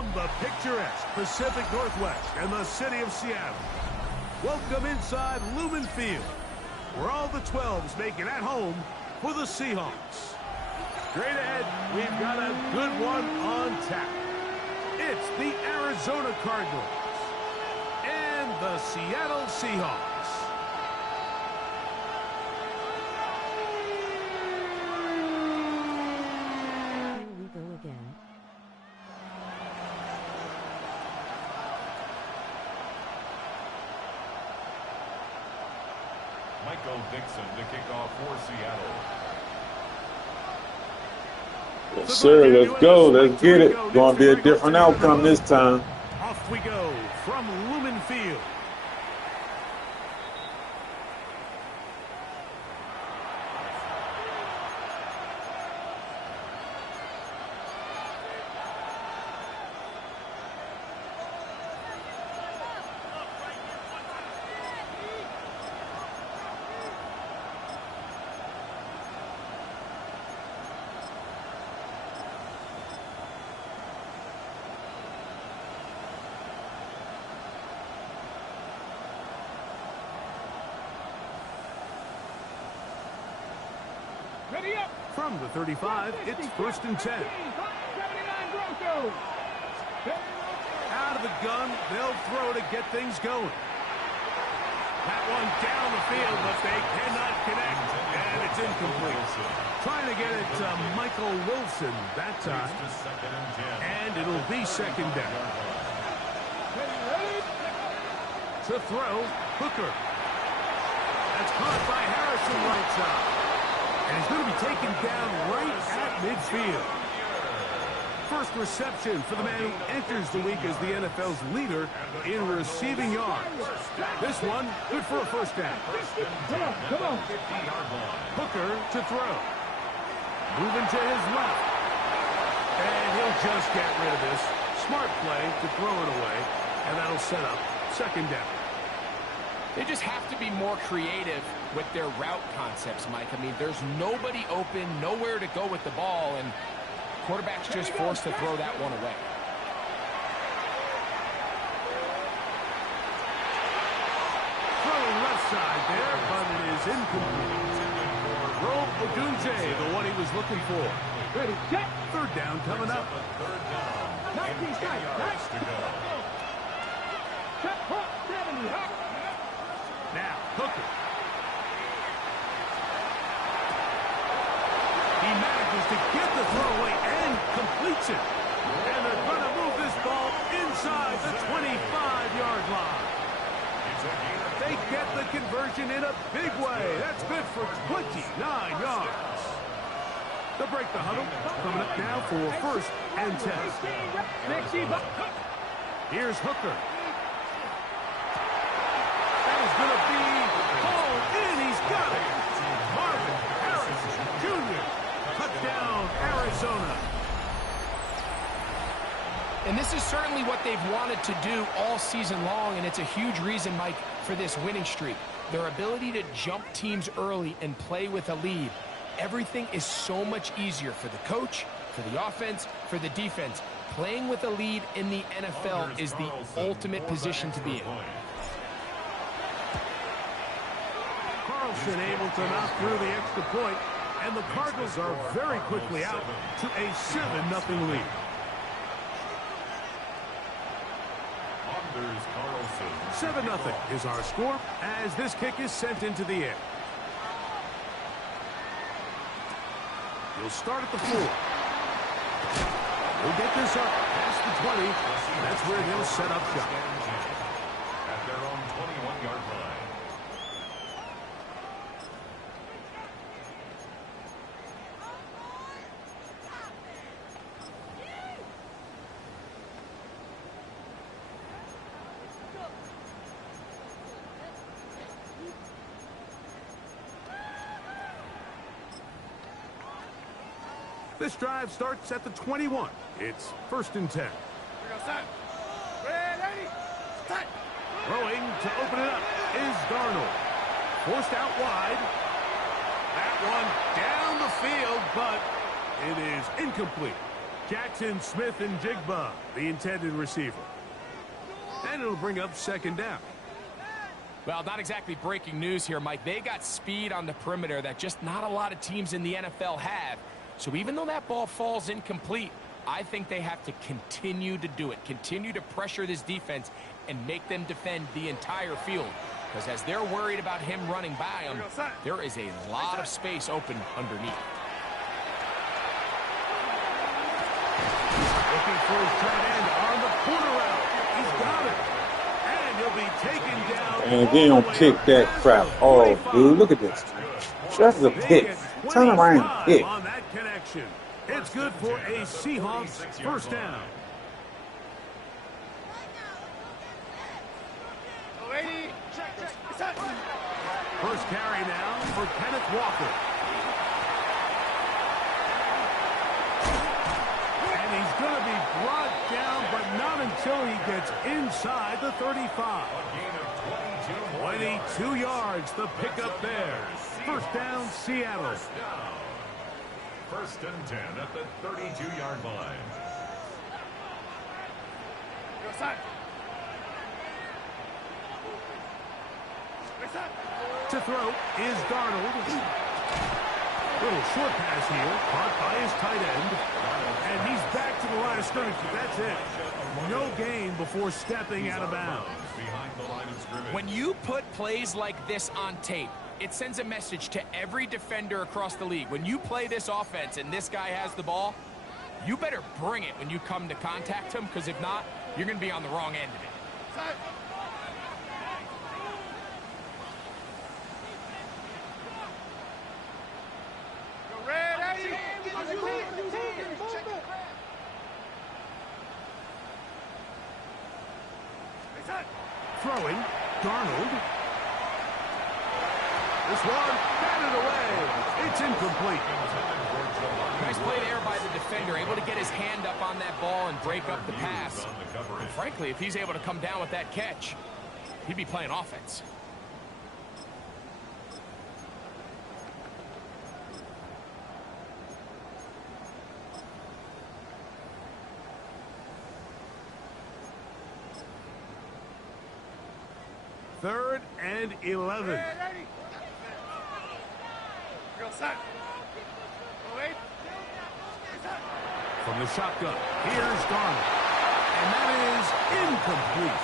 From the picturesque Pacific Northwest and the city of Seattle, welcome inside Lumen Field, where all the 12s make it at home for the Seahawks. Straight ahead, we've got a good one on tap. It's the Arizona Cardinals and the Seattle Seahawks. Dixon to kick off for Seattle. Yes, sir. Let's go. Let's get it. Going to be a different outcome this time. Off we go from Lumen Field. From the 35, it's 1st and 10. Out of the gun, they'll throw to get things going. That one down the field, but they cannot connect, and it's incomplete. Trying to get it to Michael Wilson that time, and it'll be 2nd down. To throw, Hooker. That's caught by Harrison right side. And he's going to be taken down right at midfield. First reception for the man who enters the week as the NFL's leader in receiving yards. This one, good for a 1st down. Come on. Hooker to throw. Moving to his left. And he'll just get rid of this. Smart play to throw it away. And that'll set up 2nd down. They just have to be more creative with their route concepts, Mike. I mean, there's nobody open, nowhere to go with the ball, and quarterback's just forced to throw that one away. Throwing left side there, but it is incomplete. Rome Odunze, the one he was looking for. Ready, check. 3rd down coming up. 19 yards to go. Check, 70. Now, Hooker. He manages to get the throw away and completes it. And they're going to move this ball inside the 25-yard line. They get the conversion in a big way. That's good for 29 yards. They'll break the huddle. Coming up now for 1st and 10. Here's Hooker. Going to be hauled in. He's got it. Marvin Harrison Jr. Touchdown, Arizona. And this is certainly what they've wanted to do all season long, and it's a huge reason, Mike, for this winning streak. Their ability to jump teams early and play with a lead. Everything is so much easier for the coach, for the offense, for the defense. Playing with a lead in the NFL is the ultimate position to be in. Able to knock through the extra point, and the Cardinals are very quickly out to a 7-0 lead. 7-0 is our score as this kick is sent into the air. He'll start at the 4. He'll get this up past the 20. That's where they'll set up shop. At their own 21-yard line. This drive starts at the 21. It's 1st and 10. Throwing to open it up is Darnold. Forced out wide. That one down the field, but it is incomplete. Jackson, Smith, and Jigba, the intended receiver. And it'll bring up second down. Well, not exactly breaking news here, Mike. They got speed on the perimeter that just not a lot of teams in the NFL have. So even though that ball falls incomplete, I think they have to continue to do it. Continue to pressure this defense and make them defend the entire field. Because as they're worried about him running by them, there is a lot of space open underneath. Looking for his tight end on the corner route. He's got it. And he'll be taken down. And they don't pick that crap. Oh, dude, look at this. Just a pick. Turn around and pick. On that connection. It's good for a Seahawks first down. First carry now for Kenneth Walker. And he's going to be brought down, but not until he gets inside the 35. 22 yards, the pickup there. First down, Seattle. First and 10 at the 32-yard line. To throw is Darnold. Little short pass here, caught by his tight end. And he's back to the line of scrimmage. That's it. No gain before stepping out of bounds. When you put plays like this on tape, it sends a message to every defender across the league. When you play this offense and this guy has the ball, you better bring it when you come to contact him, because if not, you're going to be on the wrong end of it. Throwing, Darnold. This one, batted away. It's incomplete. Nice play there by the defender, able to get his hand up on that ball and break up the pass. And frankly, if he's able to come down with that catch, he'd be playing offense. Third and 11. From the shotgun, here's Darnold. And that is incomplete.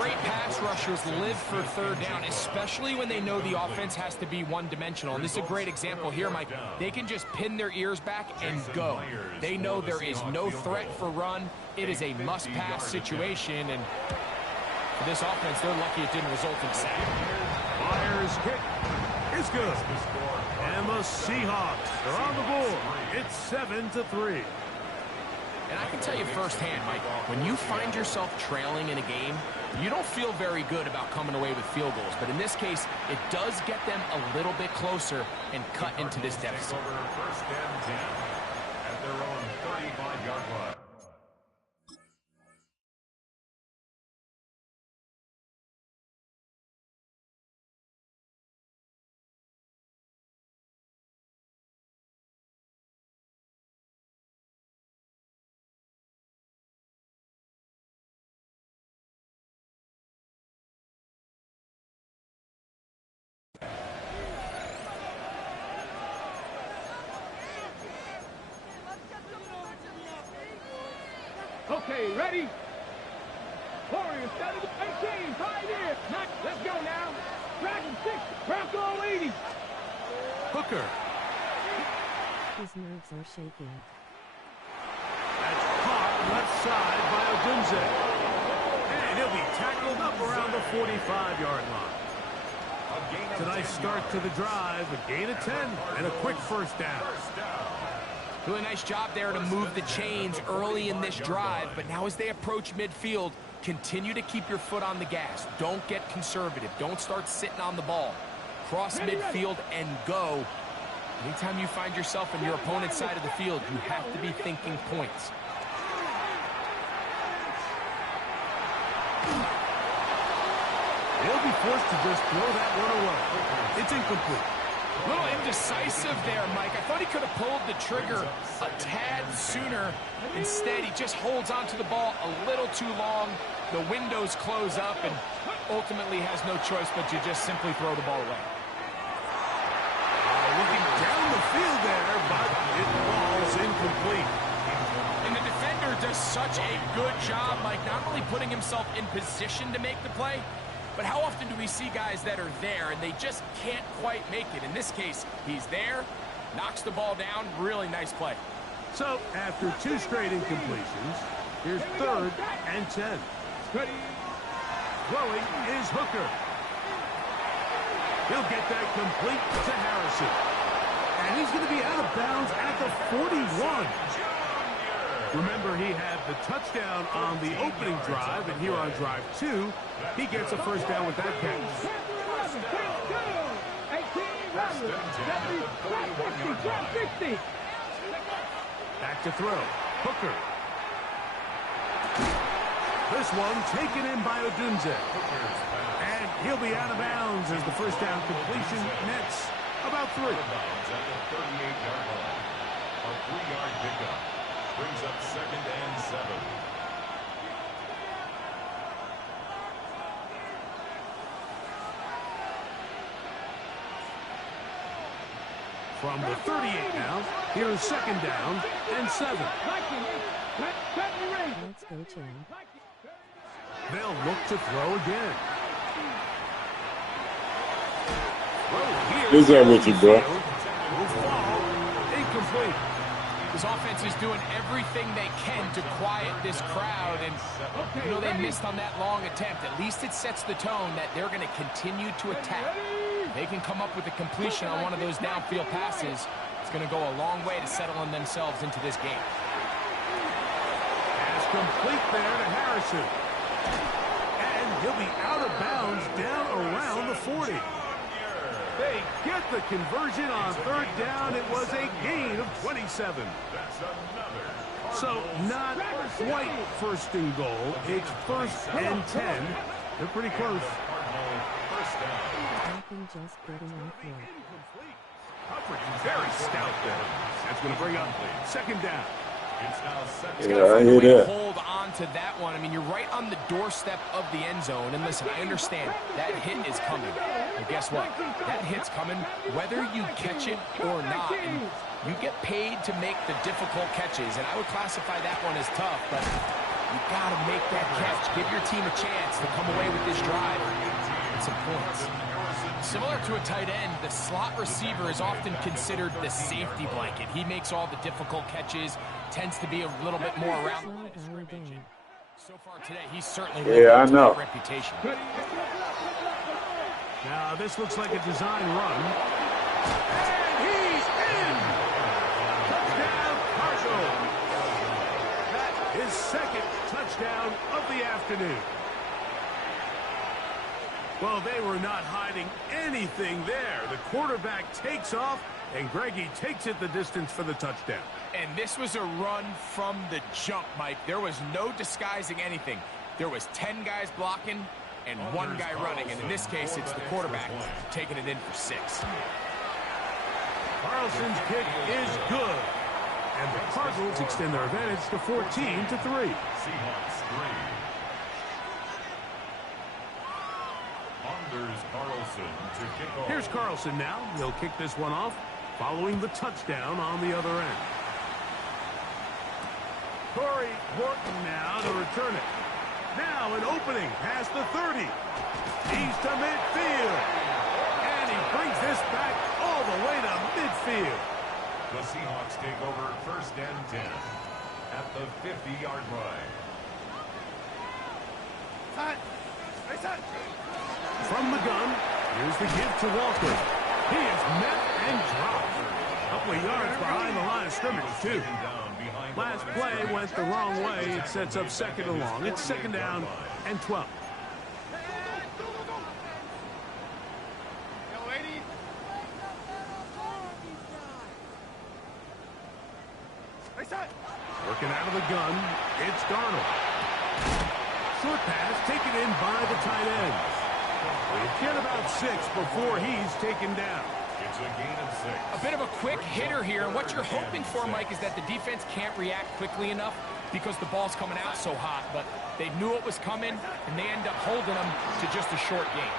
Great pass rushers live for third down, especially when they know the offense has to be one-dimensional. And this is a great example here, Mike. They can just pin their ears back and go. They know there is no threat for run. It is a must-pass situation, and for this offense, they're lucky it didn't result in a sack. Myers' kick is good. And the Seahawks are on the board. It's 7-3. And I can tell you firsthand, Mike, when you find yourself trailing in a game, you don't feel very good about coming away with field goals. But in this case, it does get them a little bit closer and cut into this deficit. First and 10 at their own 35-yard line. Okay, ready? Warriors, 18, Pioneers. Let's go now. Dragon 6, Bronco 80. Hooker. His nerves are shaking. That's caught left side by Odunze. And he'll be tackled up around the 45-yard line. It's a nice start to the drive, a gain of 10, and a quick first down. Really nice job there to move the chains early in this drive, but now as they approach midfield, continue to keep your foot on the gas. Don't get conservative. Don't start sitting on the ball. Cross midfield and go. Anytime you find yourself on your opponent's side of the field, you have to be thinking points. They'll be forced to just throw that one away. It's incomplete. A little indecisive there, Mike. I thought he could have pulled the trigger a tad sooner. Instead, he just holds onto the ball a little too long. The windows close up and ultimately has no choice but to just simply throw the ball away. Looking down the field there, but it falls incomplete. And the defender does such a good job, Mike, not only putting himself in position to make the play, but how often do we see guys that are there and they just can't quite make it? In this case, he's there, knocks the ball down, really nice play. So, after 2 straight incompletions, here's 3rd and 10. Throwing is Hooker. He'll get that complete to Harrison. And he's going to be out of bounds at the 41. Remember, he had the touchdown on the opening drive, and here on drive 2, he gets a first down with that catch. Back to throw. Hooker. This one taken in by Odunze. And he'll be out of bounds as the first down completion nets about 3. A 38-yard line. A 3-yard pickup. Brings up 2nd and 7. From the 38 now, here's 2nd down and 7. Let's go, Chad. They'll look to throw again. Is that Richard, bro? Will fall incomplete. This offense is doing everything they can to quiet this crowd, and you know they missed on that long attempt. At least it sets the tone that they're going to continue to attack. They can come up with a completion on one of those downfield passes. It's going to go a long way to settling themselves into this game. Pass complete there to Harrison. And he'll be out of bounds down around the 40. They get the conversion on 3rd down. It was a gain of 27. So not quite 1st and goal. It's 1st and 10. They're pretty close. Nothing, just getting on floor. Coverage very stout there. That's going to bring up 2nd down. Yeah, I hear that. Hold on to that one. I mean, you're right on the doorstep of the end zone. And listen, I understand that hit is coming. But guess what? That hit's coming whether you catch it or not. And you get paid to make the difficult catches. And I would classify that one as tough. But you got to make that catch. Give your team a chance to come away with this drive and some points. Similar to a tight end, the slot receiver is often considered the safety blanket. He makes all the difficult catches, tends to be a little bit more around the line of scrimmage. So far today, he's certainly lived up to that reputation. Now, this looks like a design run. And he's in! Touchdown, Cardinals! That is 2nd touchdown of the afternoon. Well, they were not hiding anything there. The quarterback takes off, and Greggy takes it the distance for the touchdown. And this was a run from the jump, Mike. There was no disguising anything. There was 10 guys blocking and 1 guy running. And in this case, it's the quarterback taking it in for 6. Carlson's kick is good. And the Cardinals extend their advantage to 14-3. Seahawks 3. Carlson to kick off. Here's Carlson now. He'll kick this one off following the touchdown on the other end. Corey Horton now to return it. Now an opening past the 30. He's to midfield. And he brings this back all the way to midfield. The Seahawks take over 1st and 10 at the 50-yard line. From the gun, here's the give to Walker. He is met and dropped. A couple of yards behind the line of scrimmage, too. Last play went the wrong way. It sets up 2nd and long. It's 2nd down and 12. Working out of the gun, it's Darnold. Short pass taken in by the tight end. We'll get about 6 before he's taken down. It's It's a gain of 6. A bit of a quick hitter here, and what you're hoping for, Mike, is that the defense can't react quickly enough because the ball's coming out so hot, but they knew it was coming, and they end up holding them to just a short gain.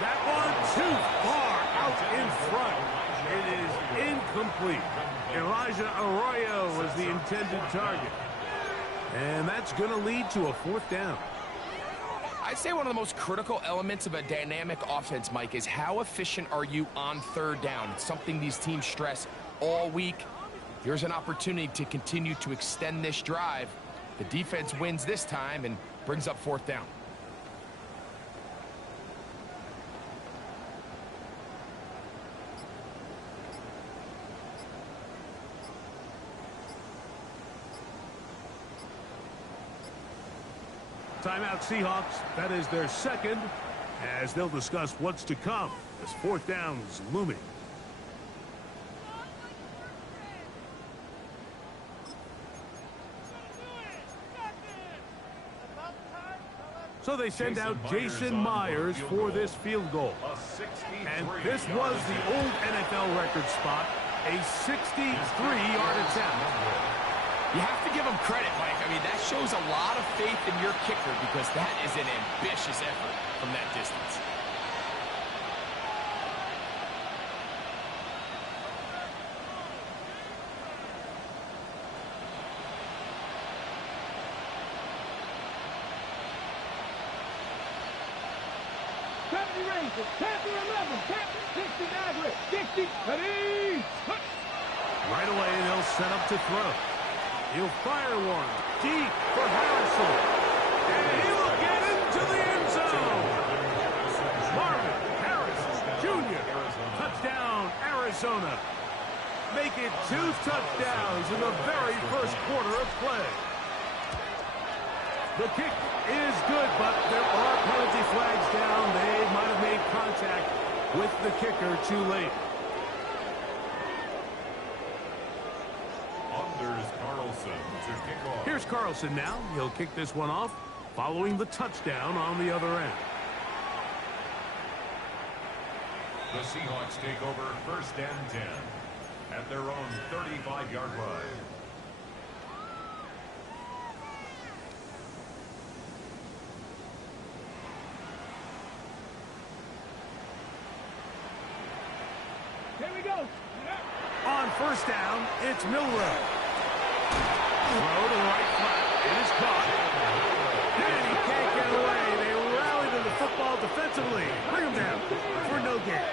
That one too far out in front. It is incomplete. Elijah Arroyo was the intended target. And that's going to lead to a 4th down. I'd say one of the most critical elements of a dynamic offense, Mike, is how efficient are you on 3rd down. It's something these teams stress all week. Here's an opportunity to continue to extend this drive. The defense wins this time and brings up 4th down. Timeout Seahawks. That is their 2nd, as they'll discuss what's to come as 4th down is looming. So they send out Jason Myers for this field goal. And this was the old NFL record spot, a 63-yard attempt. You have to give them credit, Mike. I mean, that shows a lot of faith in your kicker because that is an ambitious effort from that distance. Right away, they'll set up to throw. He'll fire one deep for Harrison. And he will get into the end zone. Marvin Harrison Jr. Touchdown, Arizona. Make it 2 touchdowns in the very first quarter of play. The kick is good, but there are penalty flags down. They might have made contact with the kicker too late. Here's Carlson now. He'll kick this one off following the touchdown on the other end. The Seahawks take over 1st and 10 at their own 35-yard line. Here we go. On 1st down, it's Milroe. Throw to the right flat. It is caught. And he can't get away. They rally to the football defensively. Bring him down for no gain.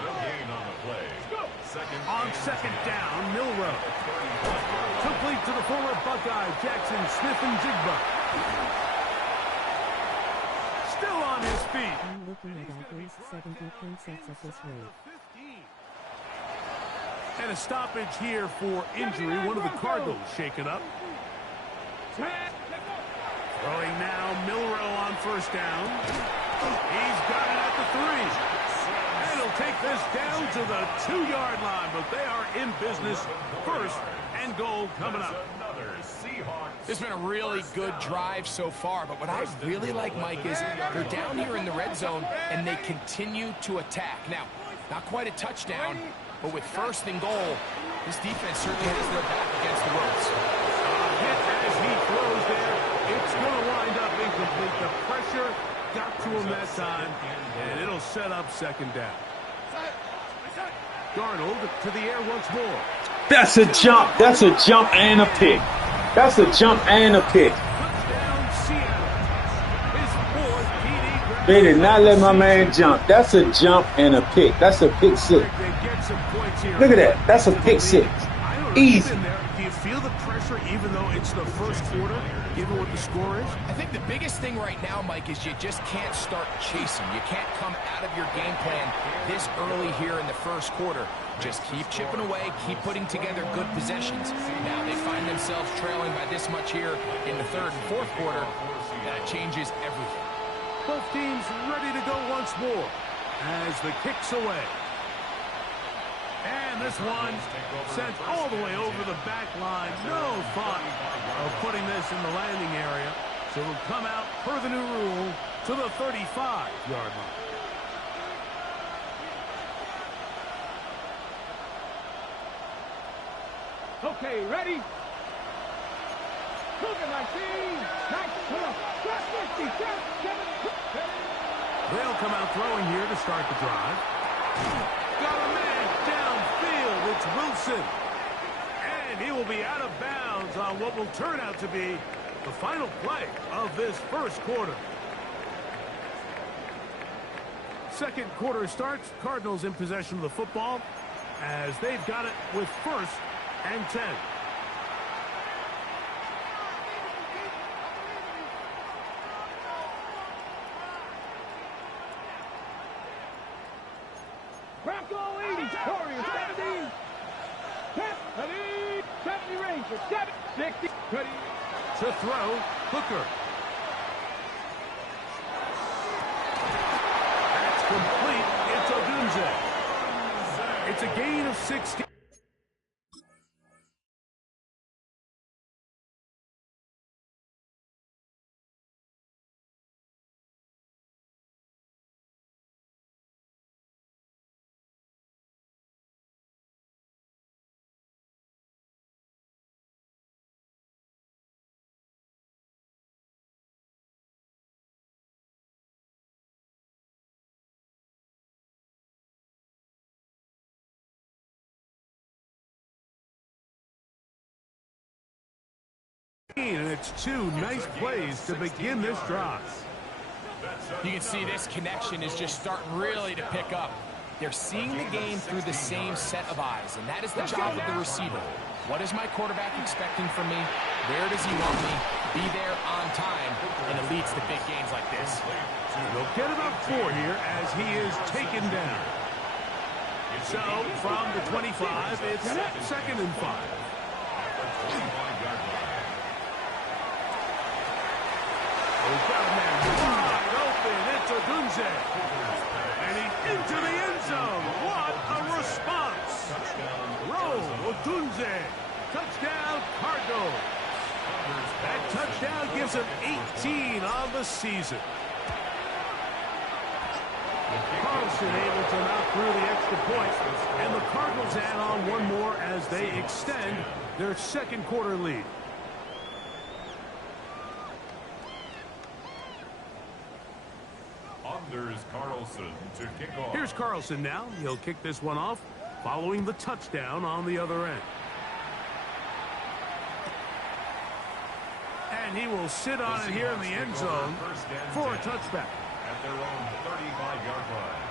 No gain on the play. On 2nd down, Milroe. Complete to the former Buckeye, Jackson Smith-Njigba. Still on his feet. I'm looking at least 70% at this rate. And a stoppage here for injury. One of the Cardinals shaken up. Throwing now, Milroe on 1st down. He's got it at the 3. And he'll take this down to the 2-yard line, but they are in business. 1st and goal coming up. This has been a really good drive so far, but what I really like, Mike, is they're down here in the red zone, and they continue to attack. Now, not quite a touchdown, but with 1st and goal, this defense certainly has their back against the ropes. Hit as he throws there. It's going to wind up incomplete. The pressure got to him that time, and it'll set up 2nd down. Darnold to the air once more. That's a jump. That's a jump and a pick. That's a jump and a pick. They did not let my man jump. That's a jump and a pick. That's a pick 6. Look at that. That's a pick 6. Easy. Do you feel the pressure even though it's the first quarter, given what the score is? I think the biggest thing right now, Mike, is you just can't start chasing. You can't come out of your game plan this early here in the first quarter. Just keep chipping away, keep putting together good possessions. Now they find themselves trailing by this much here in the 3rd and 4th quarter. That changes everything. Both teams ready to go once more as the kick's away. And this one sent all the way over the back line. No thought of putting this in the landing area. So it'll come out per the new rule to the 35-yard line. Okay, ready? Look at my team. Nice. Come on. 50, 7. They'll come out throwing here to start the drive. Got a man downfield. It's Wilson. And he will be out of bounds on what will turn out to be the final play of this first quarter. Second quarter starts. Cardinals in possession of the football as they've got it with 1st and 10. Bronco 80, Warriors 70. 70 Rangers 60. To throw, Hooker. That's complete. It's Odunze. It's a gain of 60. And it's 2 nice plays to begin this drive. You can see this connection is just starting really to pick up. They're seeing the game through the same set of eyes, and that is the job of the receiver. What is my quarterback expecting from me? Where does he want me? Be there on time, and it leads to big games like this. They'll get about 4 here as he is taken down. So, from the 25, it's 2nd and 5. He's got a man wide open. It's Odunze. And he's into the end zone. What a response. Odunze. Touchdown, Cardinals. That touchdown gives him 18 on the season. Carlson able to knock through the extra point. And the Cardinals add on 1 more as they extend their second quarter lead. There's Carlson to kick off. Here's Carlson now. He'll kick this one off following the touchdown on the other end. And he will sit on it here in the end zone for a touchback. At their own 35-yard line.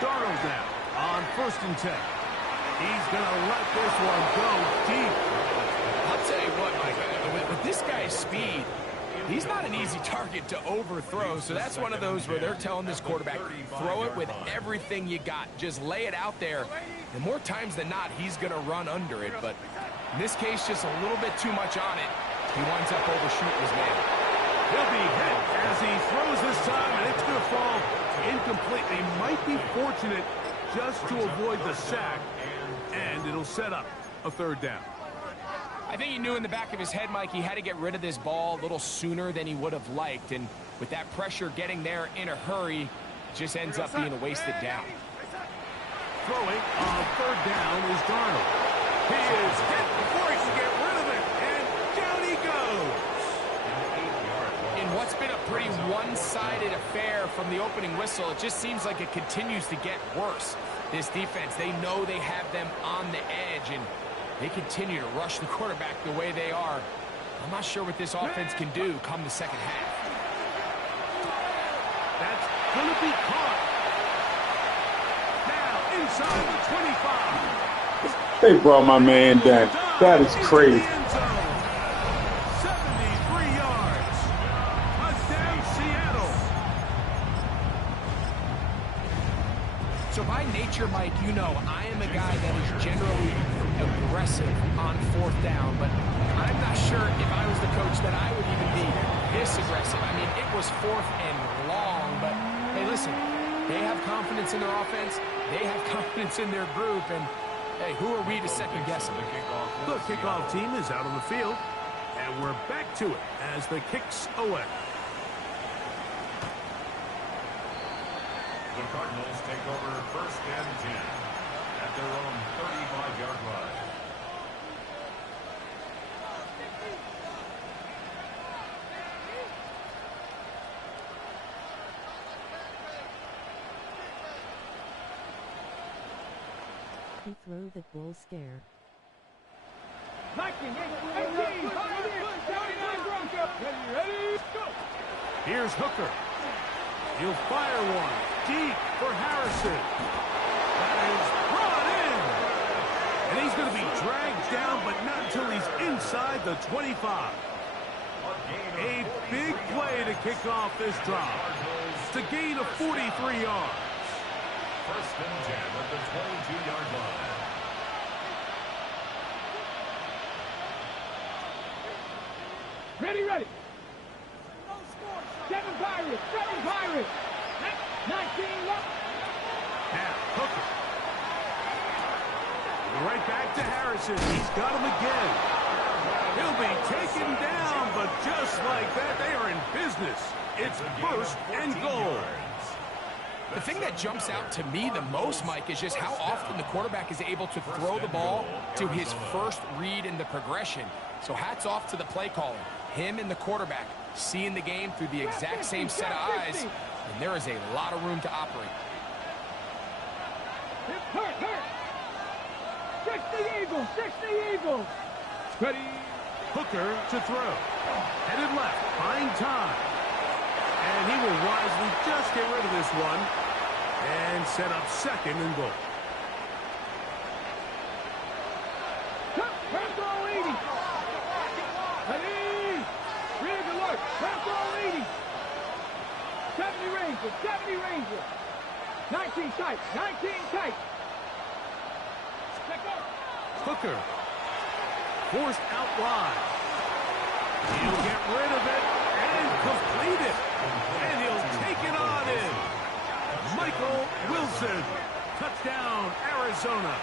Darnold now on 1st and 10. He's going to let this one go deep. I'll tell you what, Mike, with this guy's speed, he's not an easy target to overthrow. So that's one of those where they're telling this quarterback, throw it with everything you got. Just lay it out there. And more times than not, he's going to run under it. But in this case, just a little bit too much on it. He winds up overshooting his man. He'll be hit as he throws this time, and it's going to fall incomplete. They might be fortunate just to avoid the sack, and it'll set up a 3rd down. I think he knew in the back of his head, Mike, he had to get rid of this ball a little sooner than he would have liked. And with that pressure getting there in a hurry, it just ends up being a wasted down. Throwing on 3rd down is Darnold. He is hit before he can get rid of it, and down he goes. In what's been a pretty one-sided affair from the opening whistle, it just seems like it continues to get worse. This defense, they know they have them on the edge, and they continue to rush the quarterback the way they are. I'm not sure what this offense can do come the second half. That's going to be caught. Now inside the 25. They brought my man down. That is crazy. 73 yards. Touchdown, Seattle. So by nature, Mike, you know, I am a guy that is generally aggressive on 4th down, but I'm not sure if I was the coach that I would even be this aggressive. I mean, it was 4th and long, but Hey, listen, they have confidence in their offense. They have confidence in their group. And, hey, who are we to second-guess them? The kickoff team is out on the field, and we're back to it as the kick's away. The Cardinals take over 1st and 10 at their own 35-yard line. He throw the ball scare. 19, 18, ready, go! Here's Hooker. He'll fire one deep for Harrison. That is brought in. And he's going to be dragged down, but not until he's inside the 25. A big play to kick off this drive. It's a gain of 43 yards. 1st and 10 at the 22-yard line. Ready. 7 Pirates, 19 left. Now, Hooker. Right back to Harrison. He's got him again. He'll be taken down, but just like that, they are in business. It's 1st and goal. The thing that jumps out to me the most, Mike, is just how often the quarterback is able to throw the ball to his first read in the progression. So hats off to the play caller. Him and the quarterback seeing the game through the exact same set of eyes, and there is a lot of room to operate. Hurt. 60 Eagles. Ready. Hooker to throw. Headed left, buying time. And he will wisely just get rid of this one and set up 2nd and goal. Pass ball 80. Ready. Rig alert. Pass ball 80. 70 Ranger. 19 tight. Check up. Hooker. Forced out wide. He'll get rid of it and complete it. And he'll take it on in. Michael Wilson. Touchdown, Arizona.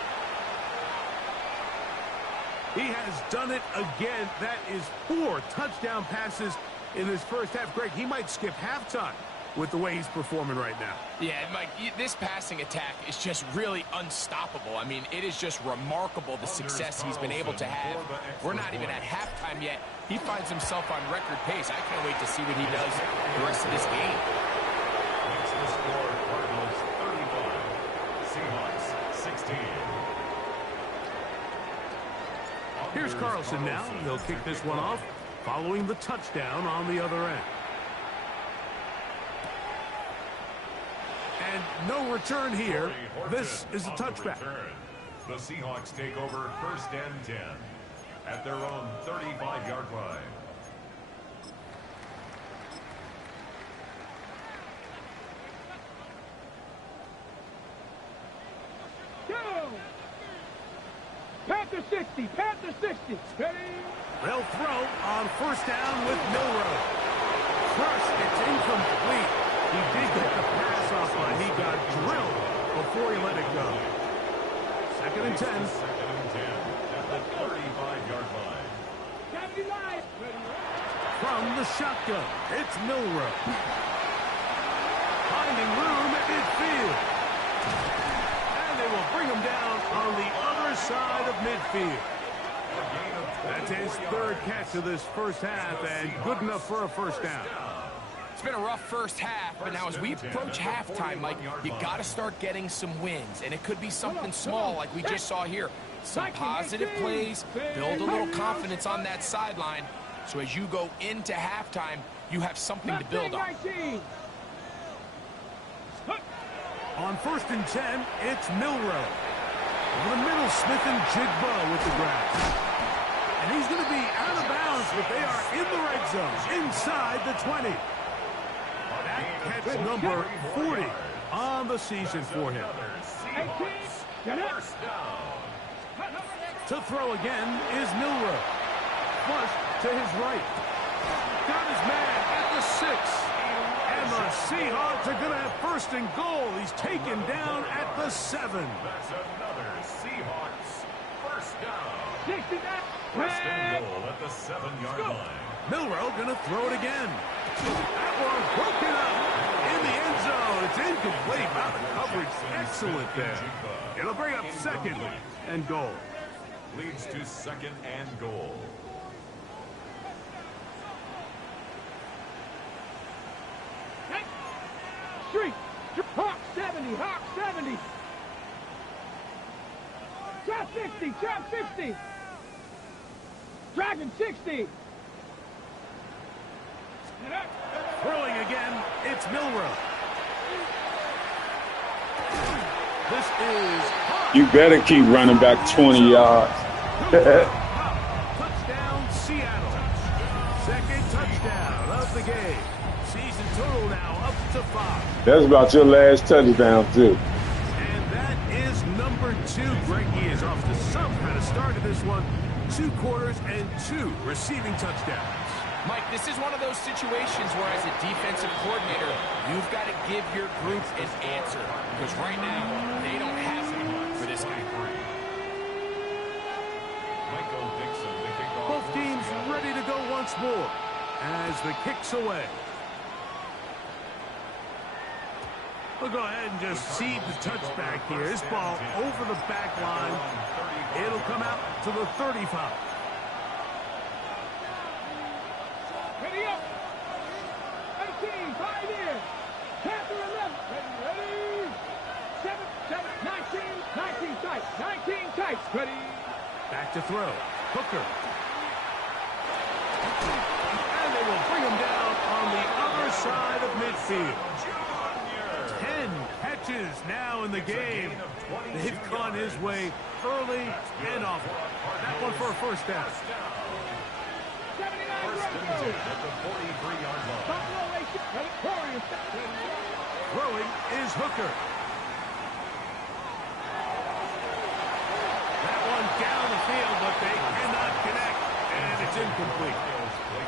He has done it again. That is 4 touchdown passes in his first half. Greg, he might skip halftime with the way he's performing right now. Yeah, Mike, this passing attack is just really unstoppable. I mean, it is just remarkable the success he's been able to have. We're not even at halftime yet. He finds himself on record pace. I can't wait to see what he does the rest of this game. Makes the score Cardinals 31, Seahawks 16. Here's Carlson now. He'll kick this one off following the touchdown on the other end. And no return here. This is a touchback. The Seahawks take over 1st and 10 at their own 35-yard line. Go! Panther 60. Ready. They'll throw on 1st down with Milrow. First, it's incomplete. He did get the pass off, but he got drilled before he let it go. 2nd and 10. 2nd and 10 at the 35-yard line. From the shotgun, it's Milrow. Finding room at midfield. And they will bring him down on the other side of midfield. That's his 3rd catch of this first half, and good enough for a 1st down. It's been a rough first half, but now as we approach halftime, Mike, you got to start getting some wins, and it could be something small like we just saw here. Some positive plays, build a little confidence on that sideline, so as you go into halftime, you have something to build on. On 1st and 10, it's Milrow. Over the middle, Smith and Jigba with the grab. And he's going to be out of bounds, but they are in the red zone, inside the 20. That catch number 40 on the season for him. To throw again is Milrow. Flush to his right. Got his man at the 6. And the Seahawks are going to have first and goal. He's taken down at the 7. That's another Seahawks first down. 69. First and goal at the 7-yard line. Milroe going to throw it again. That one broken up in the end zone. It's incomplete. Wow, the coverage excellent there. It'll bring up second and goal. Leads to second and goal. Street. Hawk 70. Hawk 70. Trap 60. Trap 60. Dragon 60. Throwing again, it's Milroe. This is You better keep running back 20 yards. touchdown, Seattle. Second touchdown of the game. Season total now up to 5. That's about your last touchdown, too. And that is number 2. Greg is off to some kind of start to this one. 2 quarters and 2 receiving touchdowns. Mike, this is one of those situations where as a defensive coordinator, you've got to give your group an answer. Because right now, they don't have one for this guy. Both teams ready to go once more as the kick's away. We'll go ahead and just seed the touchback here. This ball over the back line. It'll come out to the 35. Ready up. 18. 5 in. Panther 11. Ready. 7. 19 tight. 19 tight. Ready. Back to throw. Hooker. And they will bring him down on the other side of midfield. 10 catches now in the game. They've gone his way early and often. That one for a first down. 79 First and 10 at the 43-yard line. Throwing is Hooker. That one down the field, but they cannot connect. And it's incomplete.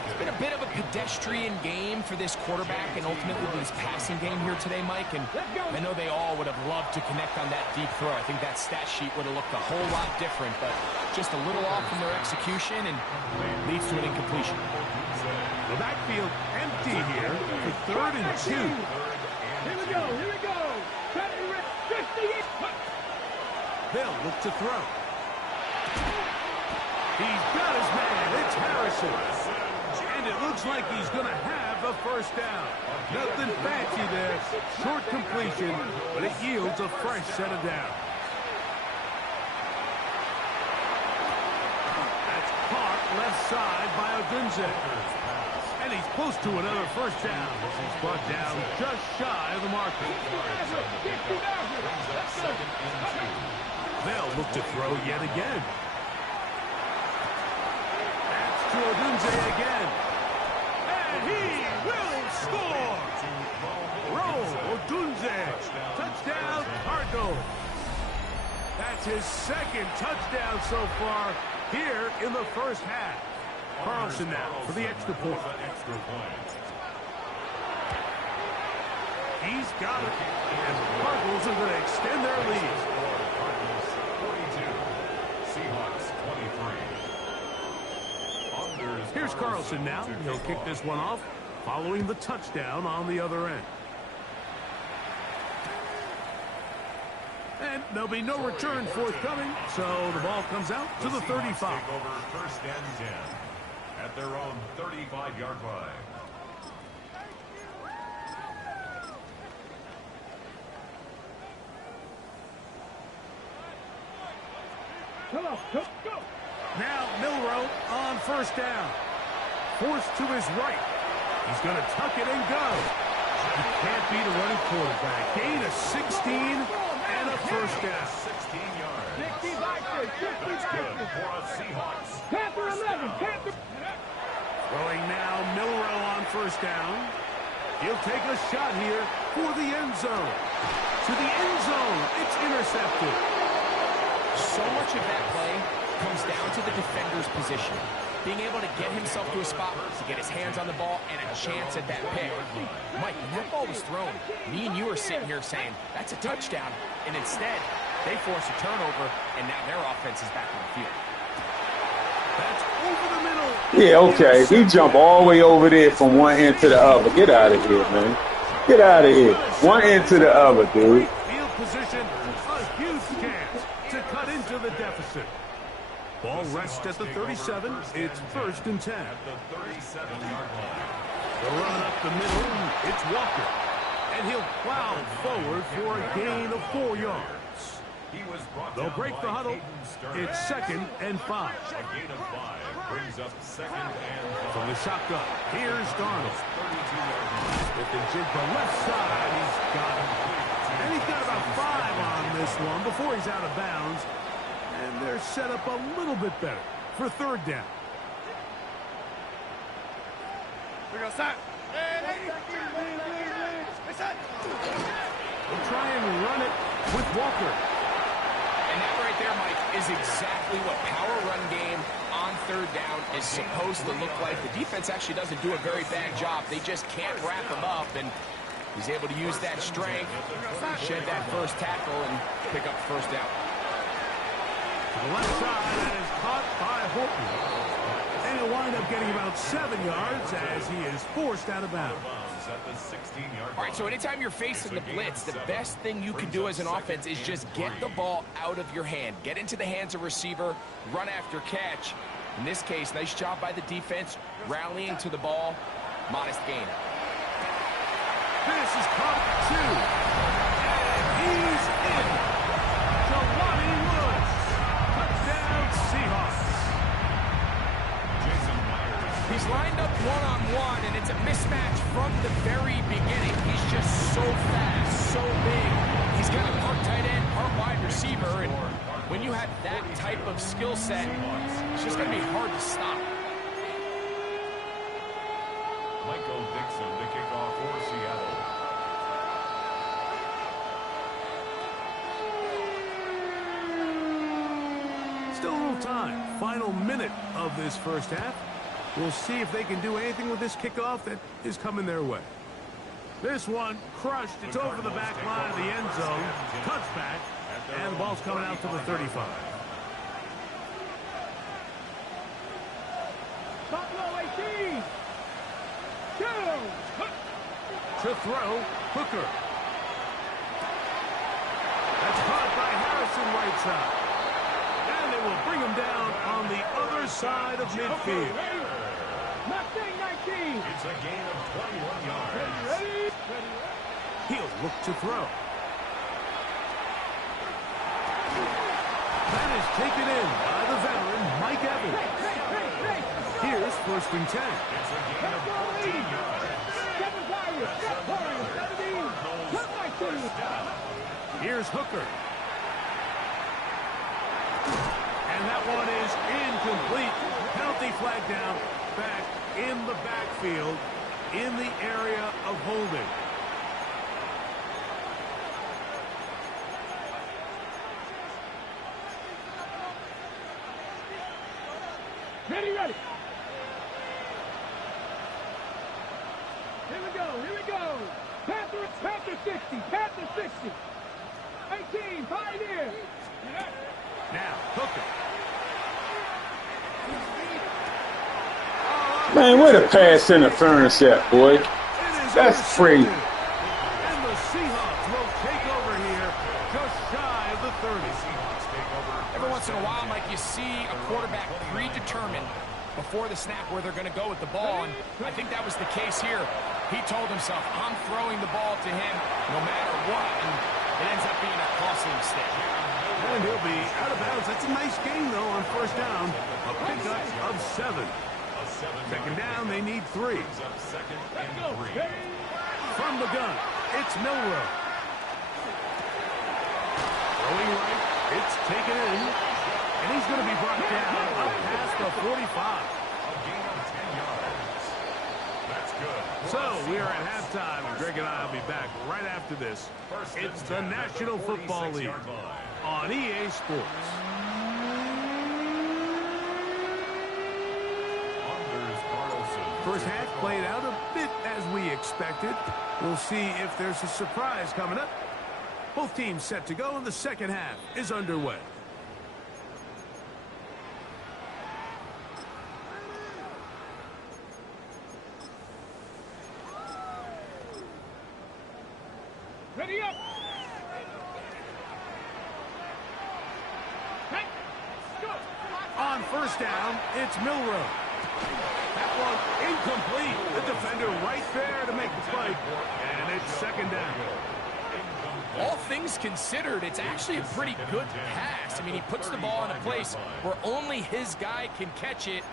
It's been a bit of a pedestrian game for this quarterback and ultimately this passing game here today, Mike. And I know they all would have loved to connect on that deep throw. I think that stat sheet would have looked a whole lot different, but just a little off from their execution and leads to an incompletion. The backfield empty here for 3rd and 2. Here we go. Here we go. 58. They'll look to throw. He's got his man. It's Harrison. And it looks like he's going to have a first down. Nothing fancy there. Short completion, but it yields a fresh set of downs. That's caught left side by Odunze. And he's close to another first down. He's brought down just shy of the marker. They'll look to throw yet again. That's to Odunze again. And he will score. Roll Odunze. Touchdown, Cardinals. That's his second touchdown so far here in the first half. Carlson now for the extra point. He's got it. And the Cardinals are going to extend their lead. Cardinals 42, Seahawks 23. Here's Carlson now. He'll kick this one off following the touchdown on the other end. And there'll be no return forthcoming, so the ball comes out to the 35. Take over first and 10 at their own 35-yard line. Come on. Go. Now Milroe on first down. Forced to his right. He's going to tuck it and go. He can't beat a running quarterback. Gain of 16 and a first down. 16 yards. 60 backwards. 60 That's good backwards. for a Seahawks. Panther 11. Panther. Throwing now Milroe on first down. He'll take a shot here for the end zone. To the end zone. It's intercepted. So much of that play comes down to the defender's position. being able to get himself to a spot to get his hands on the ball and a chance at that pick. Mike, when that ball was thrown, me and you are sitting here saying, that's a touchdown, and instead, they force a turnover, and now their offense is back on the field. That's over the middle. Yeah, okay. He jumped all the way over there from one end to the other. Get out of here, man. Get out of here. One end to the other, dude. Field position, a huge chance to cut into the deficit. Ball rests at the 37. It's 1st and 10. At the 37-yard line. The run up the middle. It's Walker. And he'll plow forward for a gain of 4 yards. He was brought They'll down break the by huddle. Hayden Stern. It's 2nd and 5. A gain of 5 brings up 2nd and 5. From the shotgun, here's Darnold. 32-yard line. With the jig the left side, he's got him. And he's got about 5 on this one before he's out of bounds. And they're set up a little bit better for 3rd down. We'll try and run it with Walker. And that right there, Mike, is exactly what power run game on 3rd down is supposed to look like. The defense actually doesn't do a very bad job. They just can't wrap him up, and he's able to use that strength, shed that first tackle, and pick up the 1st down. To the left side, that is caught by Horton. And he'll wind up getting about 7 yards as he is forced out of bounds. At the 16-yard All right, so anytime you're facing the blitz, the best thing you can do as an offense is just get the ball out of your hand. Get into the hands of receiver, run after catch. In this case, nice job by the defense, rallying to the ball. Modest gain. This is caught 2. And he's in. Jelani Woods. Touchdown Seahawks. Jason Myers. He's lined up one-on-one, and it's a mismatch from the very beginning. He's just so fast, so big. He's got a part tight end, part wide receiver, and when you have that type of skill set, it's just going to be hard to stop. Michael Dixon to kick off for Seattle. Still a little time. Final minute of this 1st half. We'll see if they can do anything with this kickoff that is coming their way. This one crushed. It's over the back line of the end zone. Touchback. And the ball's coming out to the 35. Buffalo 18. 2. To throw, Hooker. That's caught by Harrison right side. And they will bring him down on the other side of midfield. Mustang 19. It's a gain of 21 yards. Ready? He'll look to throw. That is taken in by the veteran, Mike Evans. Here's 1st and 10. It's a gain of 14 yards. 7 Warriors. 17. Here's Hooker. And that one is incomplete. Penalty flag down. Back in the backfield, in the area of holding. Ready. Here we go. Panther 60. Panther 60. 18, Pioneer. Now, Hooker. Man, where the pass interference at, boy? That's crazy. And the Seahawks will take over here just shy of the 30. Seahawks take over. Every once in a while, Mike, you see a quarterback predetermined before the snap where they're going to go with the ball, and I think that was the case here. He told himself, I'm throwing the ball to him no matter what, and it ends up being a costly mistake. And he'll be out of bounds. That's a nice gain, though, on 1st down. A pickup of 7. 2nd down, they need 3. 2nd and 3. From the gun, it's Milrow. Throwing right, it's taken in. And he's going to be brought down up past the 45. A gain of 10 yards. That's good. So we are at halftime, and Greg and I will be back right after this. It's the National Football League on EA Sports. First half played out a bit as we expected. We'll see if there's a surprise coming up. Both teams set to go, and the second half is underway. Ready up. On first down, it's Milrow. That one incomplete. The defender right there to make the play. And it's second down. All things considered, it's actually a pretty good pass. I mean, he puts the ball in a place where only his guy can catch it.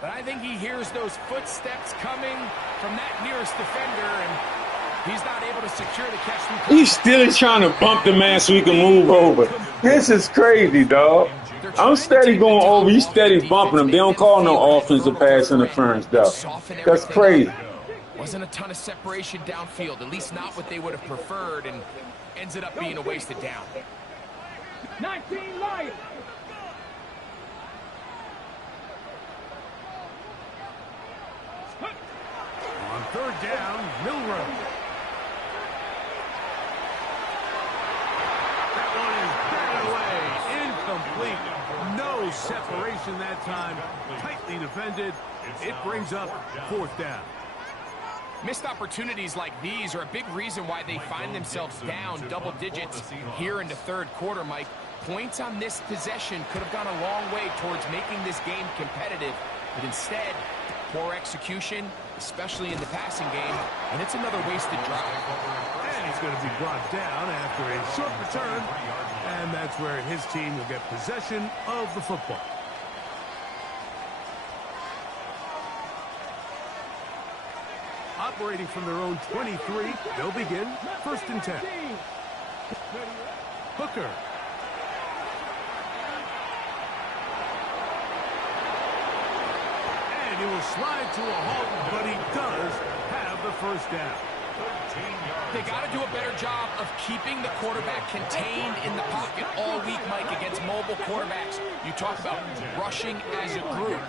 But I think he hears those footsteps coming from that nearest defender, and he's not able to secure the catch. He's still trying to bump the man so he can move over. This is crazy, dog. I'm steady going over. He's steady bumping him. They don't call no offensive pass interference, though. That's crazy. Wasn't a ton of separation downfield, at least not what they would have preferred, and ends it up being a wasted down. 19 Lions. On third down, Milrow. That one is batted away. Incomplete. No separation that time. Tightly defended. It brings up fourth down. Missed opportunities like these are a big reason why they find themselves down double digits here in the third quarter, Mike. Points on this possession could have gone a long way towards making this game competitive, but instead, poor execution, especially in the passing game, and it's another wasted drive. And he's going to be brought down after a short return, and that's where his team will get possession of the football. Operating from their own 23, they'll begin first and 10. Hooker. And he will slide to a halt, but he does have the first down. They got to do a better job of keeping the quarterback contained in the pocket all week, Mike, against mobile quarterbacks. You talk about rushing as a group.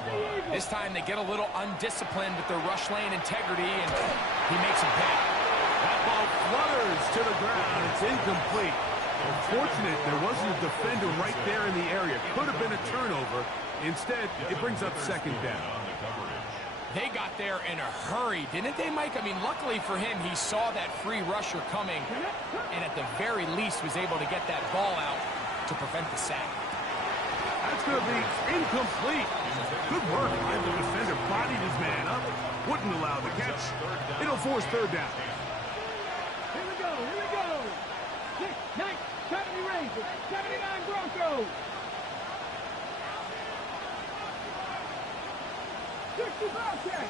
This time they get a little undisciplined with their rush lane integrity, and he makes a pay. That ball flutters to the ground. It's incomplete. Unfortunate there wasn't a defender right there in the area. Could have been a turnover. Instead, it brings up second down. They got there in a hurry, didn't they, Mike? I mean, luckily for him, he saw that free rusher coming, and at the very least was able to get that ball out to prevent the sack. That's going to be incomplete. Good work by the defender. Bodied his man up. Wouldn't allow the catch. It'll force third down. Here we go. 6, 9, 70 Rangers, 79 Broncos. 60 Bobcats.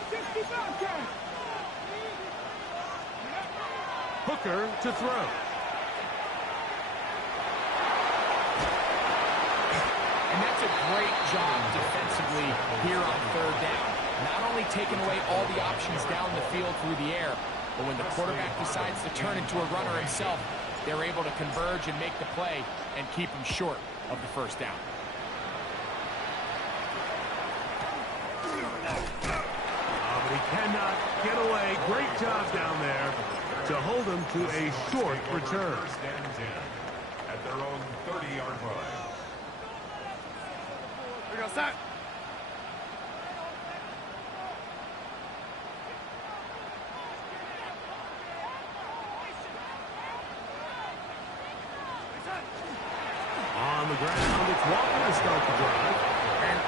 Hooker to throw. And that's a great job defensively here on third down. Not only taking away all the options down the field through the air, but when the quarterback decides to turn into a runner himself, they're able to converge and make the play and keep him short of the first down. But he cannot get away. Great job down there to hold him to a short return. At their own 30-yard line. We go, set. On the ground, it's Walker to start the drive. And,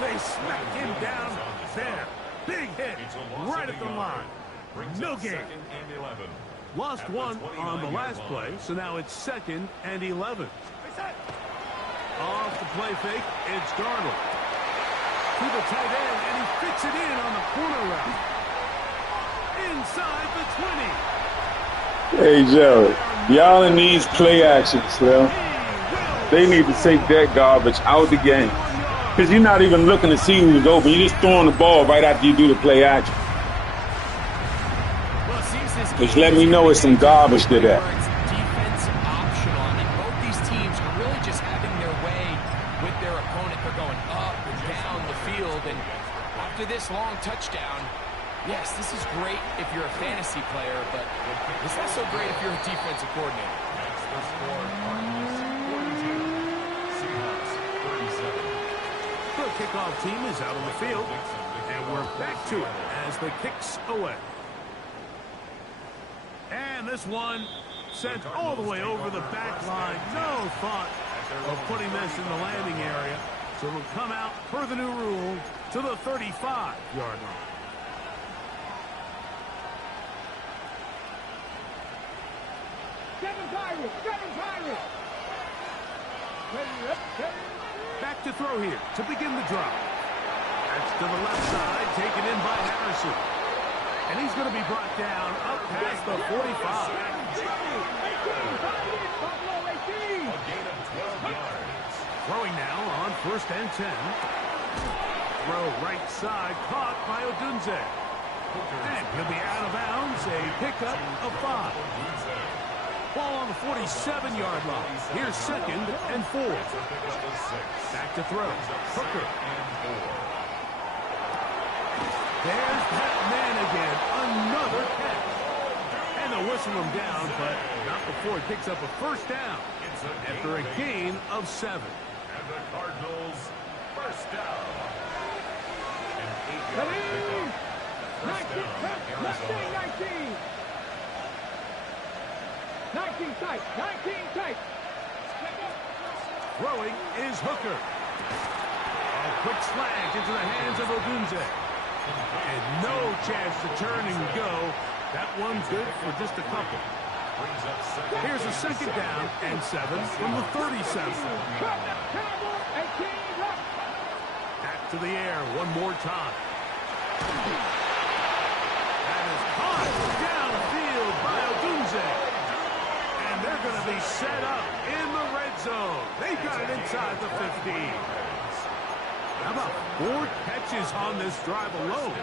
they smack him down there. Big hit right at the line. No gain. Lost one on the last play, so now it's 2nd and 11. Off the play fake, it's Darnold. To the tight end, and he fits it in on the corner route. Inside the 20. Hey, Joe, y'all needs play actions, well. They need to take that garbage out the game. Because you're not even looking to see who's open. You're just throwing the ball right after you do the play action. Just let me know it's some garbage to that. It's defense optional. I mean, both these teams are really just having their way with their opponent. They're going up and down the field. And after this long touchdown, Yes, this is great if you're a fantasy player, but it's not so great if you're a defensive coordinator. That's the score. Cardinals 42, Seahawks 37. The kickoff team is out on the field, and we're back to it as the kicks away. And this one sent all the way over the back line. No thought of putting this in the landing area. So it'll come out, per the new rule, to the 35-yard line. Seven Pirates! Back to throw here to begin the drive. That's to the left side, taken in by Harrison. And he's going to be brought down up past the 45. A gain of 12 yards. Throwing now on 1st and 10. Throw right side, caught by Odunze. And he'll be out of bounds, a pickup of 5. Ball on the 47-yard line. Here's 2nd and 4. Back to throw. Hooker. There's that man again. Another catch. And they'll whistle him down, but not before he picks up a 1st down after a gain of 7. And the Cardinals 1st down. An 8-yard pickup. 1st down, Arizona. 19 tight. Throwing is Hooker. A quick slant into the hands of Odunze. And no chance to turn and go. That one's good for just a couple. Here's a 2nd down and 7 from the 37. Back to the air one more time. That is caught downfield by Odunze. And they're going to be set up in the red zone. They got it inside the 15. How about 4 catches on this drive alone?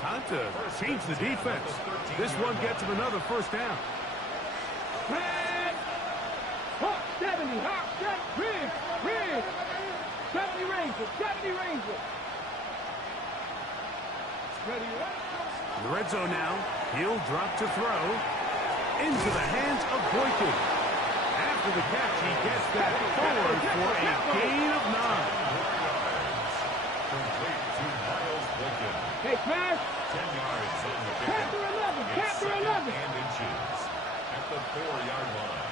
Time to change the defense. This one gets him another 1st down. Hawk 70, Hawk 70, Ridge. 70 Rangers. Ready, In the red zone now. He'll drop to throw. Into the hands of Boykin. After the catch, he gets that forward for a gain of 9. Complete to Miles Boykin. Hey, smash. 10 yards on the pickup. Capture 11. It's 2nd and inches at the 4-yard line.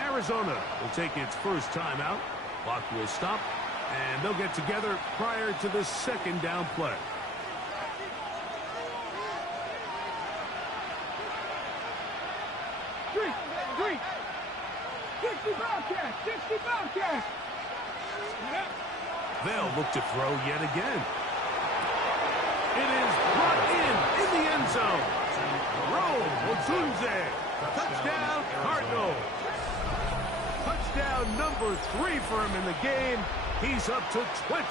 Arizona will take its first timeout. Clock will stop, and they'll get together prior to the 2nd down play. Three. 60 Bobcats. They'll look to throw yet again. It is brought in the end zone. Odunze. Touchdown, Cardinals. Touchdown number 3 for him in the game. He's up to 20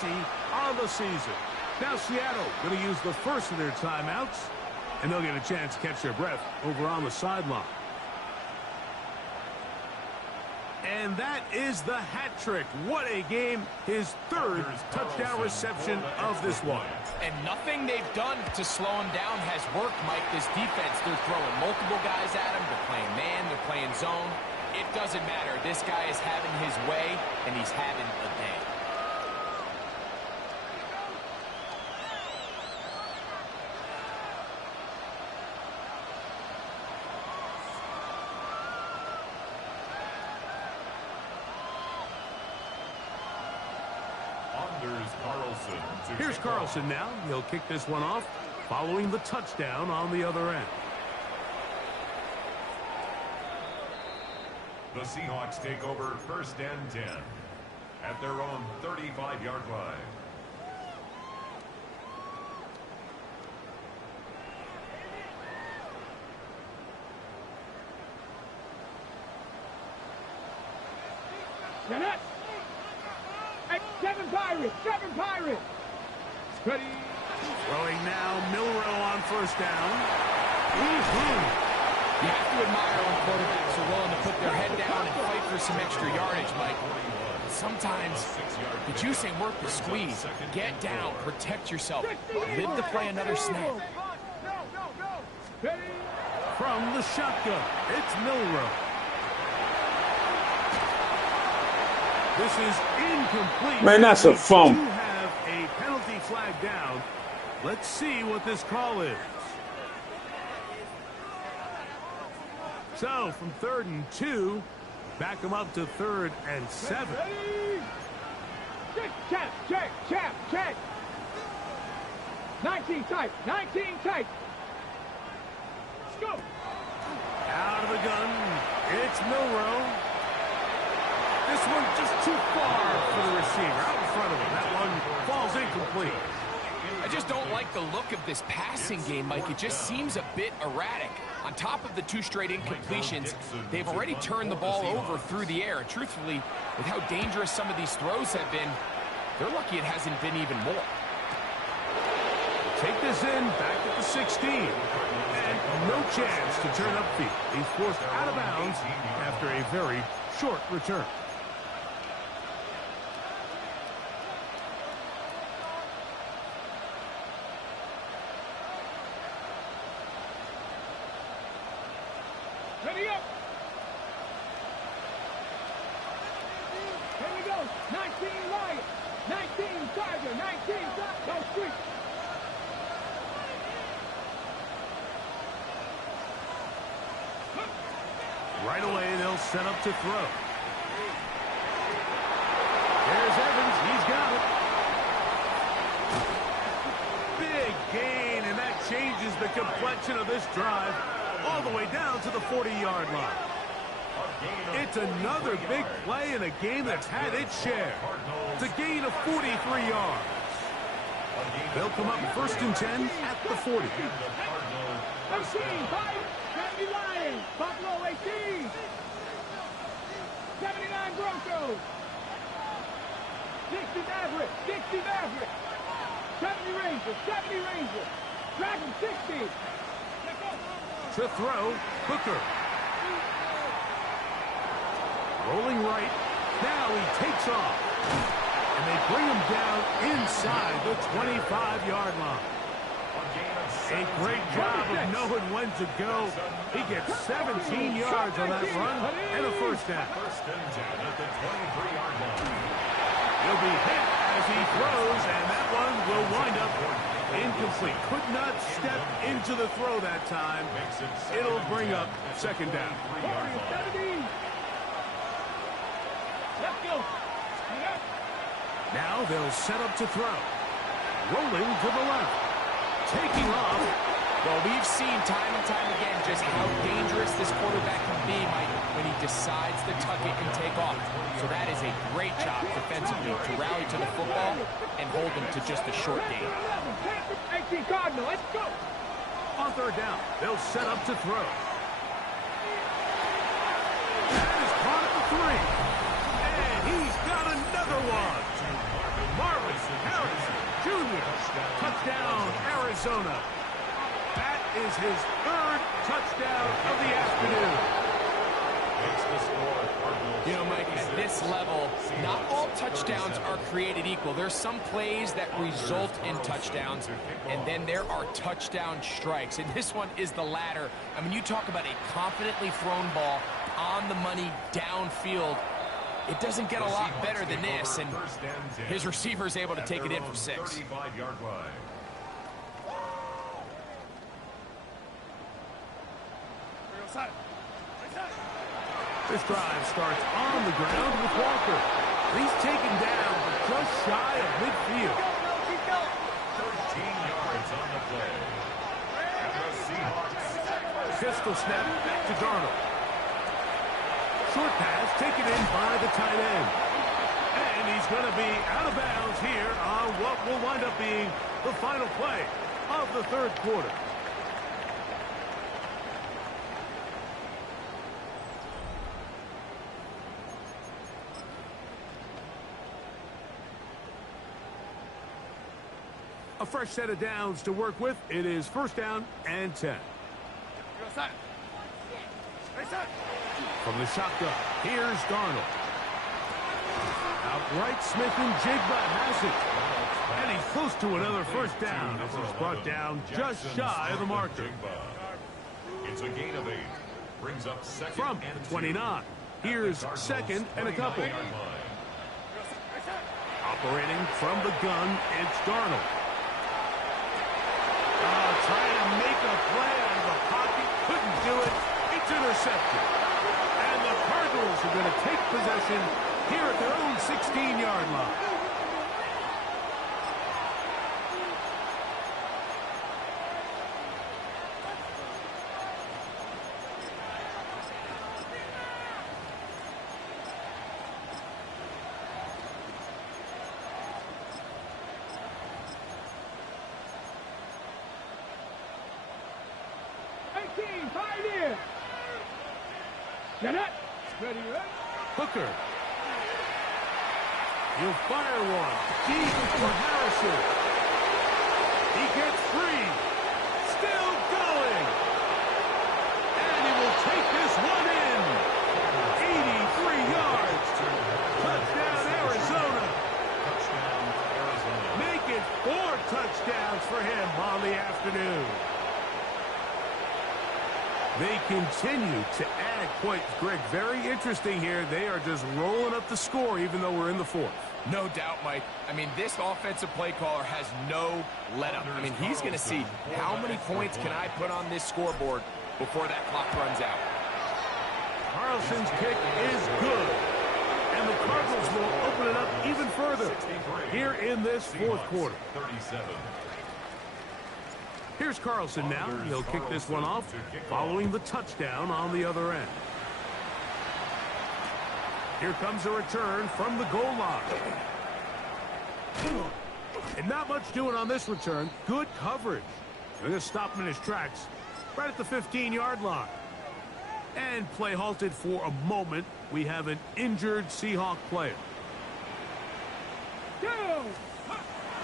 on the season. Now Seattle going to use the first of their timeouts, and they'll get a chance to catch their breath over on the sideline. And that is the hat trick. What a game. His 3rd touchdown reception of this one. And nothing they've done to slow him down has worked, Mike. This defense, they're throwing multiple guys at him. They're playing man, they're playing zone. It doesn't matter. This guy is having his way, and he's having a day. Here's Carlson now. He'll kick this one off following the touchdown on the other end. The Seahawks take over 1st and 10 at their own 35-yard line. Jeanette. Hey, 7 Pirates. Ready. Throwing now, Milrow on 1st down. You have to admire when quarterbacks are willing some extra yardage, Mike. Sometimes the juice ain't worth the squeeze. Get down, protect yourself, live to play another snap. From the shotgun, it's Milrow. This is incomplete. Man, that's a fumble. You have a penalty flag down. Let's see what this call is. So, from 3rd and 2, back them up to 3rd and 7. Check. 19 tight. Let's go. Out of the gun, it's Milrow. This one just too far for the receiver, out in front of him. That one falls incomplete. I just don't like the look of this passing game, Mike. It just seems a bit erratic. On top of the 2 straight incompletions, they've already turned the ball over through the air. And truthfully, with how dangerous some of these throws have been, they're lucky it hasn't been even more. Take this in, back at the 16. And no chance to turn upfield. He's forced out of bounds after a very short return. Ready up. Here we go. 19 Lion. 19 Tiger. 19 Tiger. Go street. Right away, they'll set up to throw. There's Evans. He's got it. Big gain, and that changes the complexion of this drive all the way down to the 40-yard line. It's another big play in a game that's had its share. It's a gain of 43 yards. They'll come up 1st and 10 at the 40. 18, 5, 70 Lions. Buffalo 18. 79 Broncos. 60 Maverick. 60 Maverick. 70 Rangers. 70 Rangers. Dragon 60. To throw, Hooker. Rolling right. Now he takes off. And they bring him down inside the 25-yard line. A great job of knowing when to go. He gets 17 yards on that run and a first down. He'll be hit as he throws, and that one will wind up incomplete. Could not step into the throw that time. It'll bring up 2nd down. Let's go. Now they'll set up to throw. Rolling to the left. Taking off. Well, we've seen time and time again just how dangerous this quarterback can be, Mike, when he decides to tuck it and take off. So that is a great job defensively to rally to the football and hold him to just a short gain. 18 Cardinal, let's go. On 3rd down, they'll set up to throw. That is caught at the 3. And he's got another one. Marvin Harrison Jr. Touchdown, Arizona. That is his 3rd touchdown of the afternoon. You know, Mike, at this level, not all touchdowns are created equal. There's some plays that result in touchdowns, and then there are touchdown strikes. And this one is the latter. I mean, you talk about a confidently thrown ball on the money downfield. It doesn't get a lot better than this, and his receiver is able to take it in for 6. This drive starts on the ground with Walker. He's taken down just shy of midfield. 13 yards on the play. And the Seahawks. Pistol snap back to Darnold. Short pass taken in by the tight end. And he's going to be out of bounds here on what will wind up being the final play of the 3rd quarter. A fresh set of downs to work with. It is 1st down and 10. From the shotgun, here's Darnold. Outright, Smith and Jigba has it. And he's close to another first down as he's brought down just shy of the marker. It's a gain of 8. Brings up second From and 29. Here's second and a couple. Operating from the gun, it's Darnold. Trying to make a play out of the pocket. Couldn't do it. It's intercepted. And the Cardinals are going to take possession here at their own 16-yard line. Hooker. He'll fire one. Deep for Harrison. He gets free. Still going. And he will take this one in. 83 yards. Touchdown, Arizona. Make it 4 touchdowns for him on the afternoon. They continue to add points, Greg. Very interesting here. They are just rolling up the score even though we're in the 4th. No doubt, Mike. I mean, this offensive play caller has no let-up. I mean, he's going to see how many points can I put on this scoreboard before that clock runs out. Carlson's kick is good. And the Cardinals will open it up even further here in this 4th quarter. 37. Here's Carlson now. He'll kick this one off following the touchdown on the other end. Here comes a return from the goal line. And not much doing on this return. Good coverage. They're going to stop him in his tracks right at the 15-yard line. And play halted for a moment. We have an injured Seahawk player.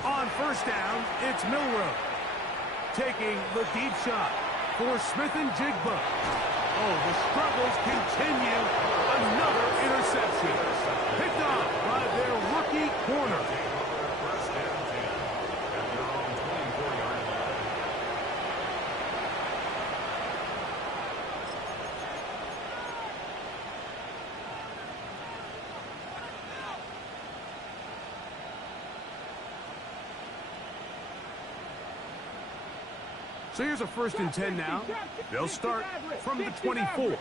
On first down, it's Milroe. Taking the deep shot for Smith and Jigba. Oh, the struggles continue. Another interception. Picked off by their rookie corner. First and 10 at their own 24-yard line. So here's a 1st and 10 now. They'll start from the 24.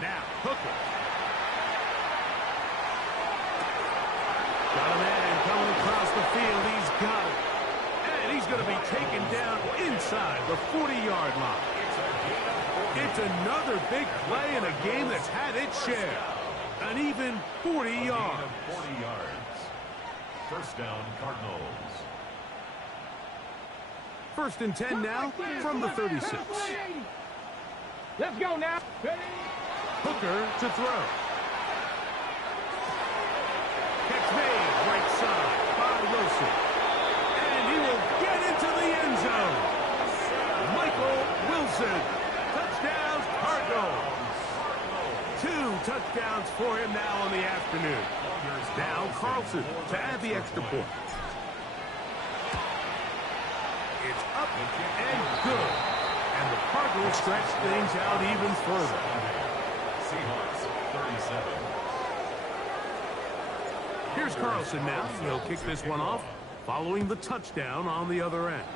Now, Hooker. Got a man coming across the field. He's got it. And he's going to be taken down inside the 40-yard line. It's another big play in a game that's had its share. An even 40 yards. 40 yards. First down, Cardinals. 1st and 10 now from the 36. Let's go now. Hooker to throw. Catch made right side by Wilson. And he will get into the end zone. Michael Wilson. Touchdowns, Cardinals. 2 touchdowns for him now on the afternoon. Now Carlson to add the extra point. It's up and good. And the Cardinals stretch things out even further. Seahawks, 37. Here's Carlson now. He'll kick this one off following the touchdown on the other end.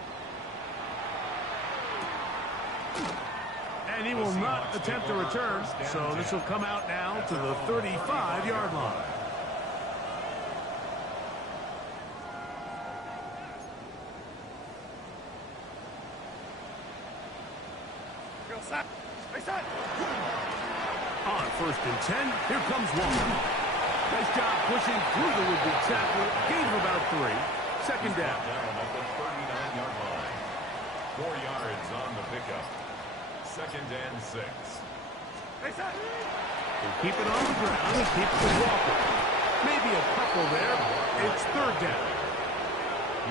And he will not attempt a return, so this will come out now to the 35-yard line. On 1st and 10, here comes Walker. Nice job pushing through the would-be tackle. Gain of about 3. Second down. At the 39-yard line. 4 yards on the pickup. 2nd and 6. We'll keep it on the ground and keep it with Walker. Maybe a couple there. It's 3rd down.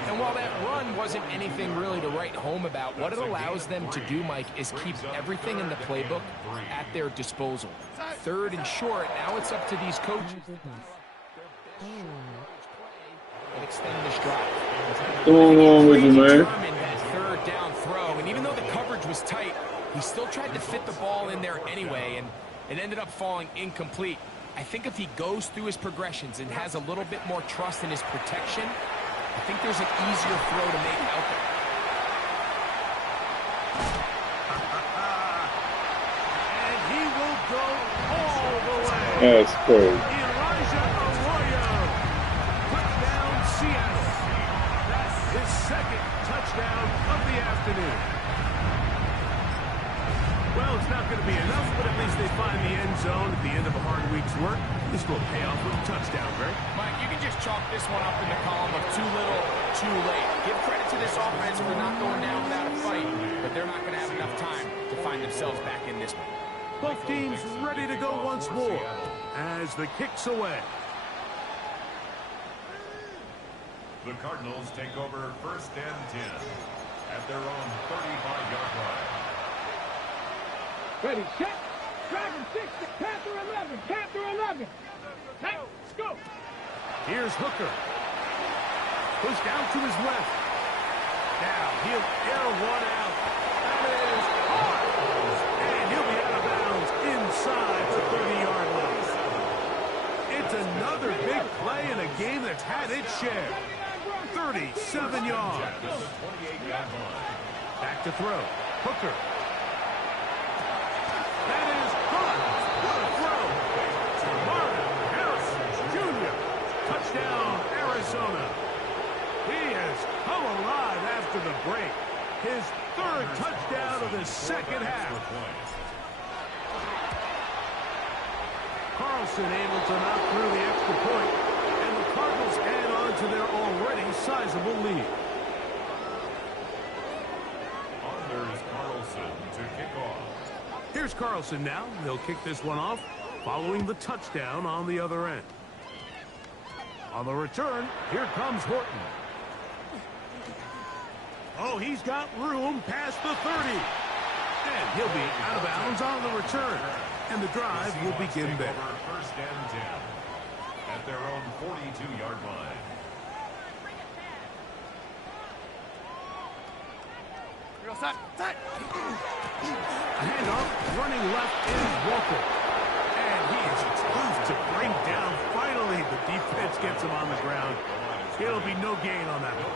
And while that run wasn't anything really to write home about, what it allows them to do, Mike, is keep everything in the playbook at their disposal. 3rd and short, now it's up to these coaches and extend this drive. What's going on with you, man? That 3rd down throw, and even though the coverage was tight, he still tried to fit the ball in there anyway, and it ended up falling incomplete. I think if he goes through his progressions and has a little bit more trust in his protection, I think there's an easier throw to make out there. And he will go all the way. That's crazy. Elijah Arroyo. Touchdown, Seattle. That's his 2nd touchdown of the afternoon. Well, it's not going to be enough, but at least they find the end zone at the end of a hard week's work. This will pay off with a touchdown, Greg. Mike, you can just chalk this one up in the column of too little, too late. Give credit to this offense for not going down without a fight, but they're not going to have enough time to find themselves back in this one. Both teams ready to go once more as the kick's away. The Cardinals take over 1st and 10 at their own 35-yard line. Ready, set. Dragon 6, Panther 11, Panther 11. Hey, let's go. Here's Hooker. Push down to his left. Now he'll air one out. That is hard. And he'll be out of bounds inside the 30-yard line. It's another big play in a game that's had its share. 37 yards. Back to throw. Hooker. That is caught. What a throw. Marvin Harrison Jr. Touchdown, Arizona. He has come alive after the break. His 3rd touchdown of the 2nd half. Carlson able to knock through the extra point, and the Cardinals add on to their already sizable lead. There's Carlson to kick off. Here's Carlson now. He'll kick this one off, following the touchdown on the other end. On the return, here comes Horton. Oh, he's got room past the 30. And he'll be out of bounds on the return. And the drive will begin there. 1st and 10 at their own 42-yard line. A handoff, running left is Walker. And he is tough to bring down. Finally, the defense gets him on the ground. It'll be no gain on that one.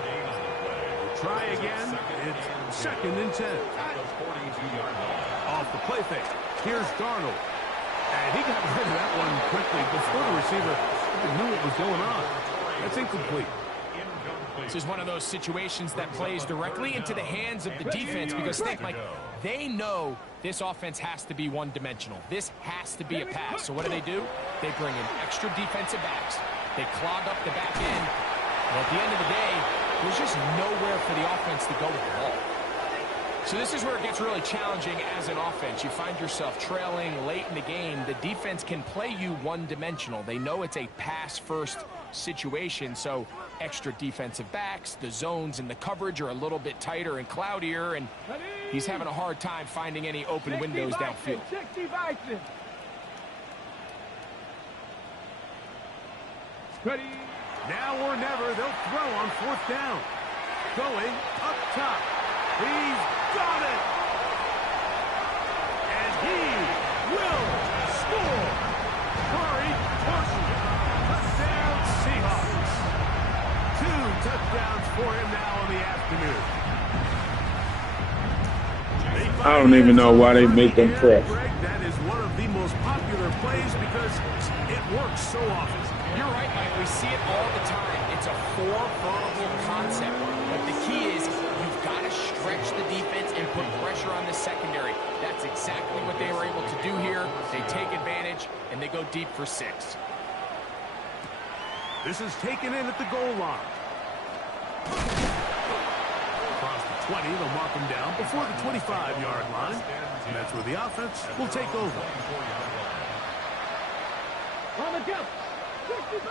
Try again. It's 2nd and 10. Off the play fake. Here's Darnold. And he got rid of that one quickly before the receiver even knew what was going on. That's incomplete. This is one of those situations that plays directly into the hands of the defense because think, like, they know this offense has to be one-dimensional. This has to be a pass. So what do? They bring in extra defensive backs. They clog up the back end. And at the end of the day, there's just nowhere for the offense to go with the ball. So this is where it gets really challenging as an offense. You find yourself trailing late in the game. The defense can play you one-dimensional. They know it's a pass-first situation, so extra defensive backs, the zones and the coverage are a little bit tighter and cloudier, and he's having a hard time finding any open windows downfield. Ready. Now or never, they'll throw on 4th down. Going up top. He's got it. And he will score. Corey Torsen. Touchdown Seahawks. 2 touchdowns for him now in the afternoon. I don't even know why they make them press. That is one of the most popular plays because it works so often. You're right, Mike. We see it all the time. It's a 4-vertical concept. But the key is you've got to stretch the defense and put pressure on the secondary. That's exactly what they were able to do here. They take advantage, and they go deep for 6. This is taken in at the goal line. Across the 20, they'll mark him down before the 25-yard line. And that's where the offense will take over. On the jump. 65,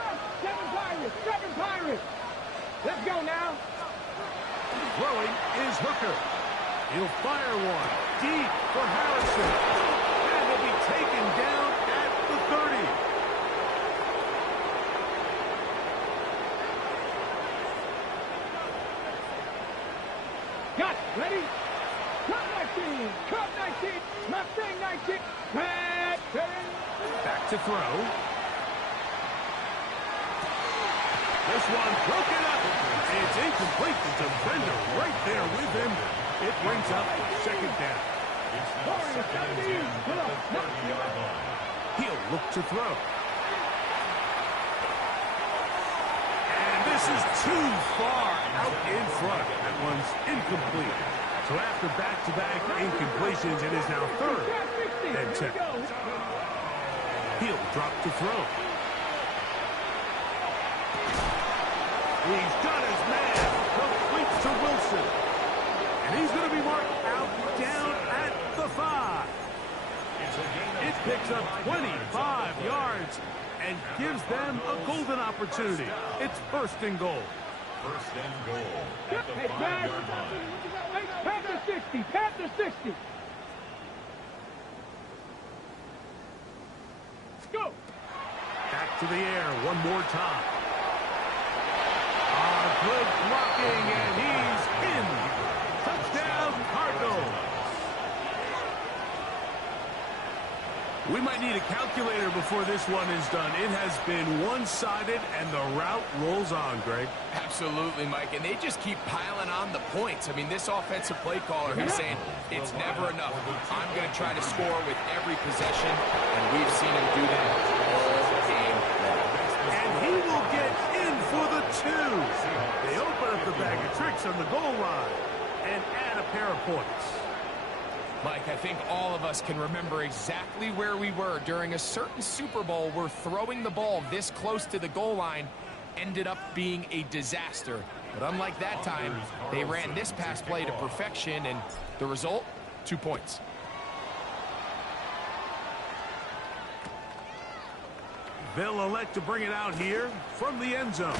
7 Pirates, 7 Pirates. Let's go now. Throwing is Hooker. He'll fire one deep for Harrison. And he'll be taken down at the 30. Got it. Ready? Cut 19. Cut 19. Mustang 19. Pat. Back to throw. This one broken up. It's incomplete. The defender right there with him. It brings up second down. It's now second and 10 at the 30-yard line. He'll look to throw. And this is too far out in front. That one's incomplete. So after back-to-back incompletions, it is now third and 10. He'll drop to throw. He's got his man. Complete to Wilson. And he's going to be marked out down at the 5. It picks up 25 yards and gives them a golden opportunity. It's first and goal. First and goal at the 5-yard line. Pat the 60. Pat the 60. Go. Back to the air one more time. Good blocking, and he's in. Touchdown, Cardinals. We might need a calculator before this one is done. It has been one-sided, and the route rolls on, Greg. Absolutely, Mike, and they just keep piling on the points. I mean, this offensive play caller, he's saying, it's never enough. I'm going to try to score with every possession, and we've seen him do that all game long. And he will get in for the 2. They open up the bag of tricks on the goal line and add a pair of points. Mike, I think all of us can remember exactly where we were during a certain Super Bowl where throwing the ball this close to the goal line ended up being a disaster. But unlike that time, they ran this pass play to perfection, and the result, 2 points. They'll elect to bring it out here from the end zone.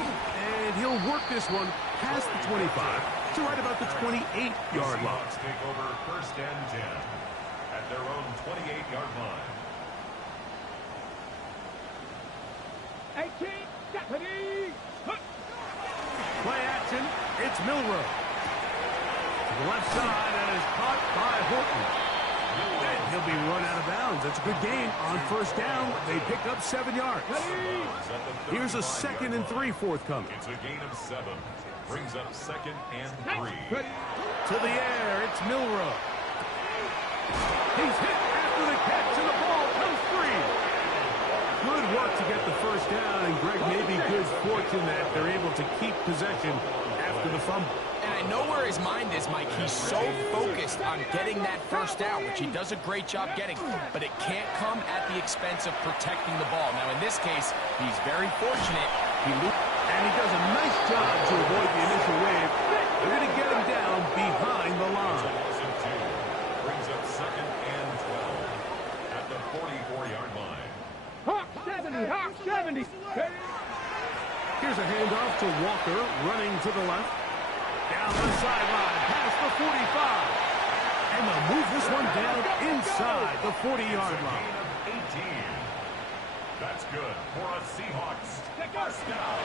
And he'll work this one past the 25 to right about the 28-yard line. Take over first and 10 at their own 28-yard line. 18. Deputy. Play action. It's Milroe. To the left side, and is caught by Horton. And he'll be run out of bounds. That's a good gain on first down. They pick up 7 yards. Here's a 2nd and 3 forthcoming. It's a gain of 7. Brings up 2nd and 3. To the air, it's Milroe. He's hit after the catch, and the ball comes free. Good work to get the first down, and Greg, maybe good fortune that they're able to keep possession after the fumble. And I know where his mind is, Mike. He's so focused on getting that first down, which he does a great job getting, but it can't come at the expense of protecting the ball. Now, in this case, he's very fortunate. And he does a nice job to avoid the initial wave. They're going to get him down behind the line. Brings up 2nd and 12 at the 44-yard line. Hawk 70. Hawk 70. Here's a handoff to Walker, running to the left. Down the sideline, past the 45. And they'll move this one down inside the 40-yard line. 18. That's good for a Seahawks first down.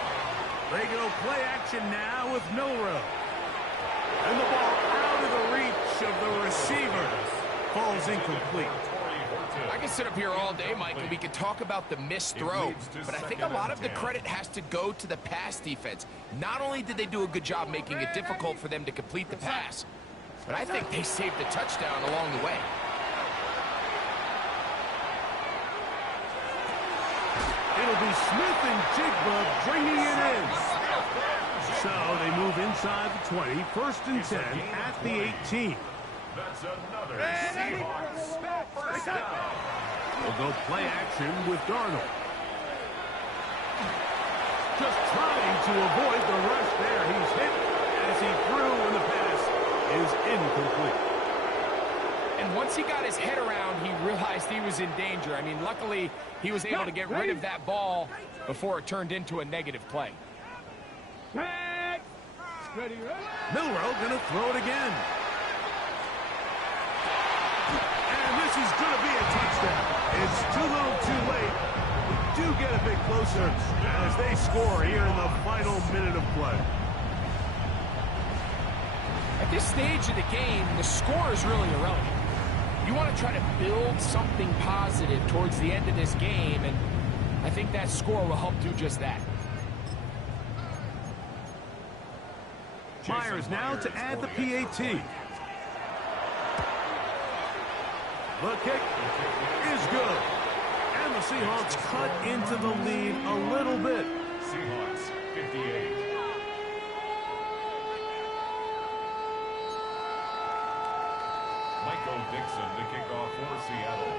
They go play action now with Milroe. And the ball out of the reach of the receiver. Falls incomplete. I can sit up here all day, Mike, and we could talk about the missed throw, but I think a lot of the credit has to go to the pass defense. Not only did they do a good job making it difficult for them to complete the pass, but I think they saved a touchdown along the way. It'll be Smith and Jigba bringing it in. So they move inside the 20, 1st and 10 at the 18. That's another Seahawks first down. They'll go play action with Darnold. Just trying to avoid the rush there. He's hit as he threw, and the pass is incomplete. And once he got his head around, he realized he was in danger. I mean, luckily, he was able to get rid of that ball before it turned into a negative play. Ready, ready. Milrow going to throw it again. And this is going to be a touchdown. It's too little too late. We do get a bit closer as they score here in the final minute of play. At this stage of the game, the score is really irrelevant. You want to try to build something positive towards the end of this game, and I think that score will help do just that. Myers now to add the PAT. The kick is good. And the Seahawks cut into the lead a little bit. Seahawks 58. Michael Dixon to kick off for Seattle.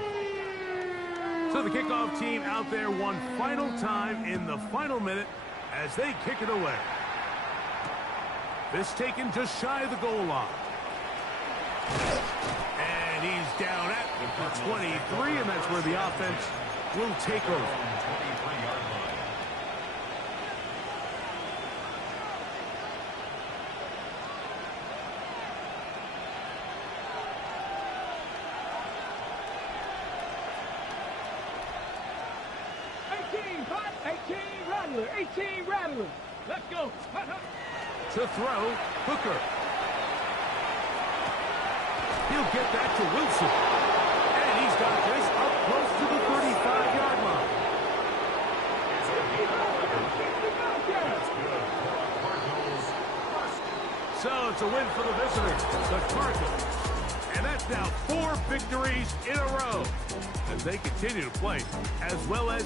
So the kickoff team out there one final time in the final minute as they kick it away. This taken just shy of the goal line. And he's down at the 23, and that's where the offense will take over. 23-yard line. Rattler, 18 Rattler. Let's go. To throw, Hooker. He'll get that to Wilson. And he's got this up close to the 35-yard line. So it's a win for the visitors, the Cardinals. And that's now 4 victories in a row as they continue to play as well as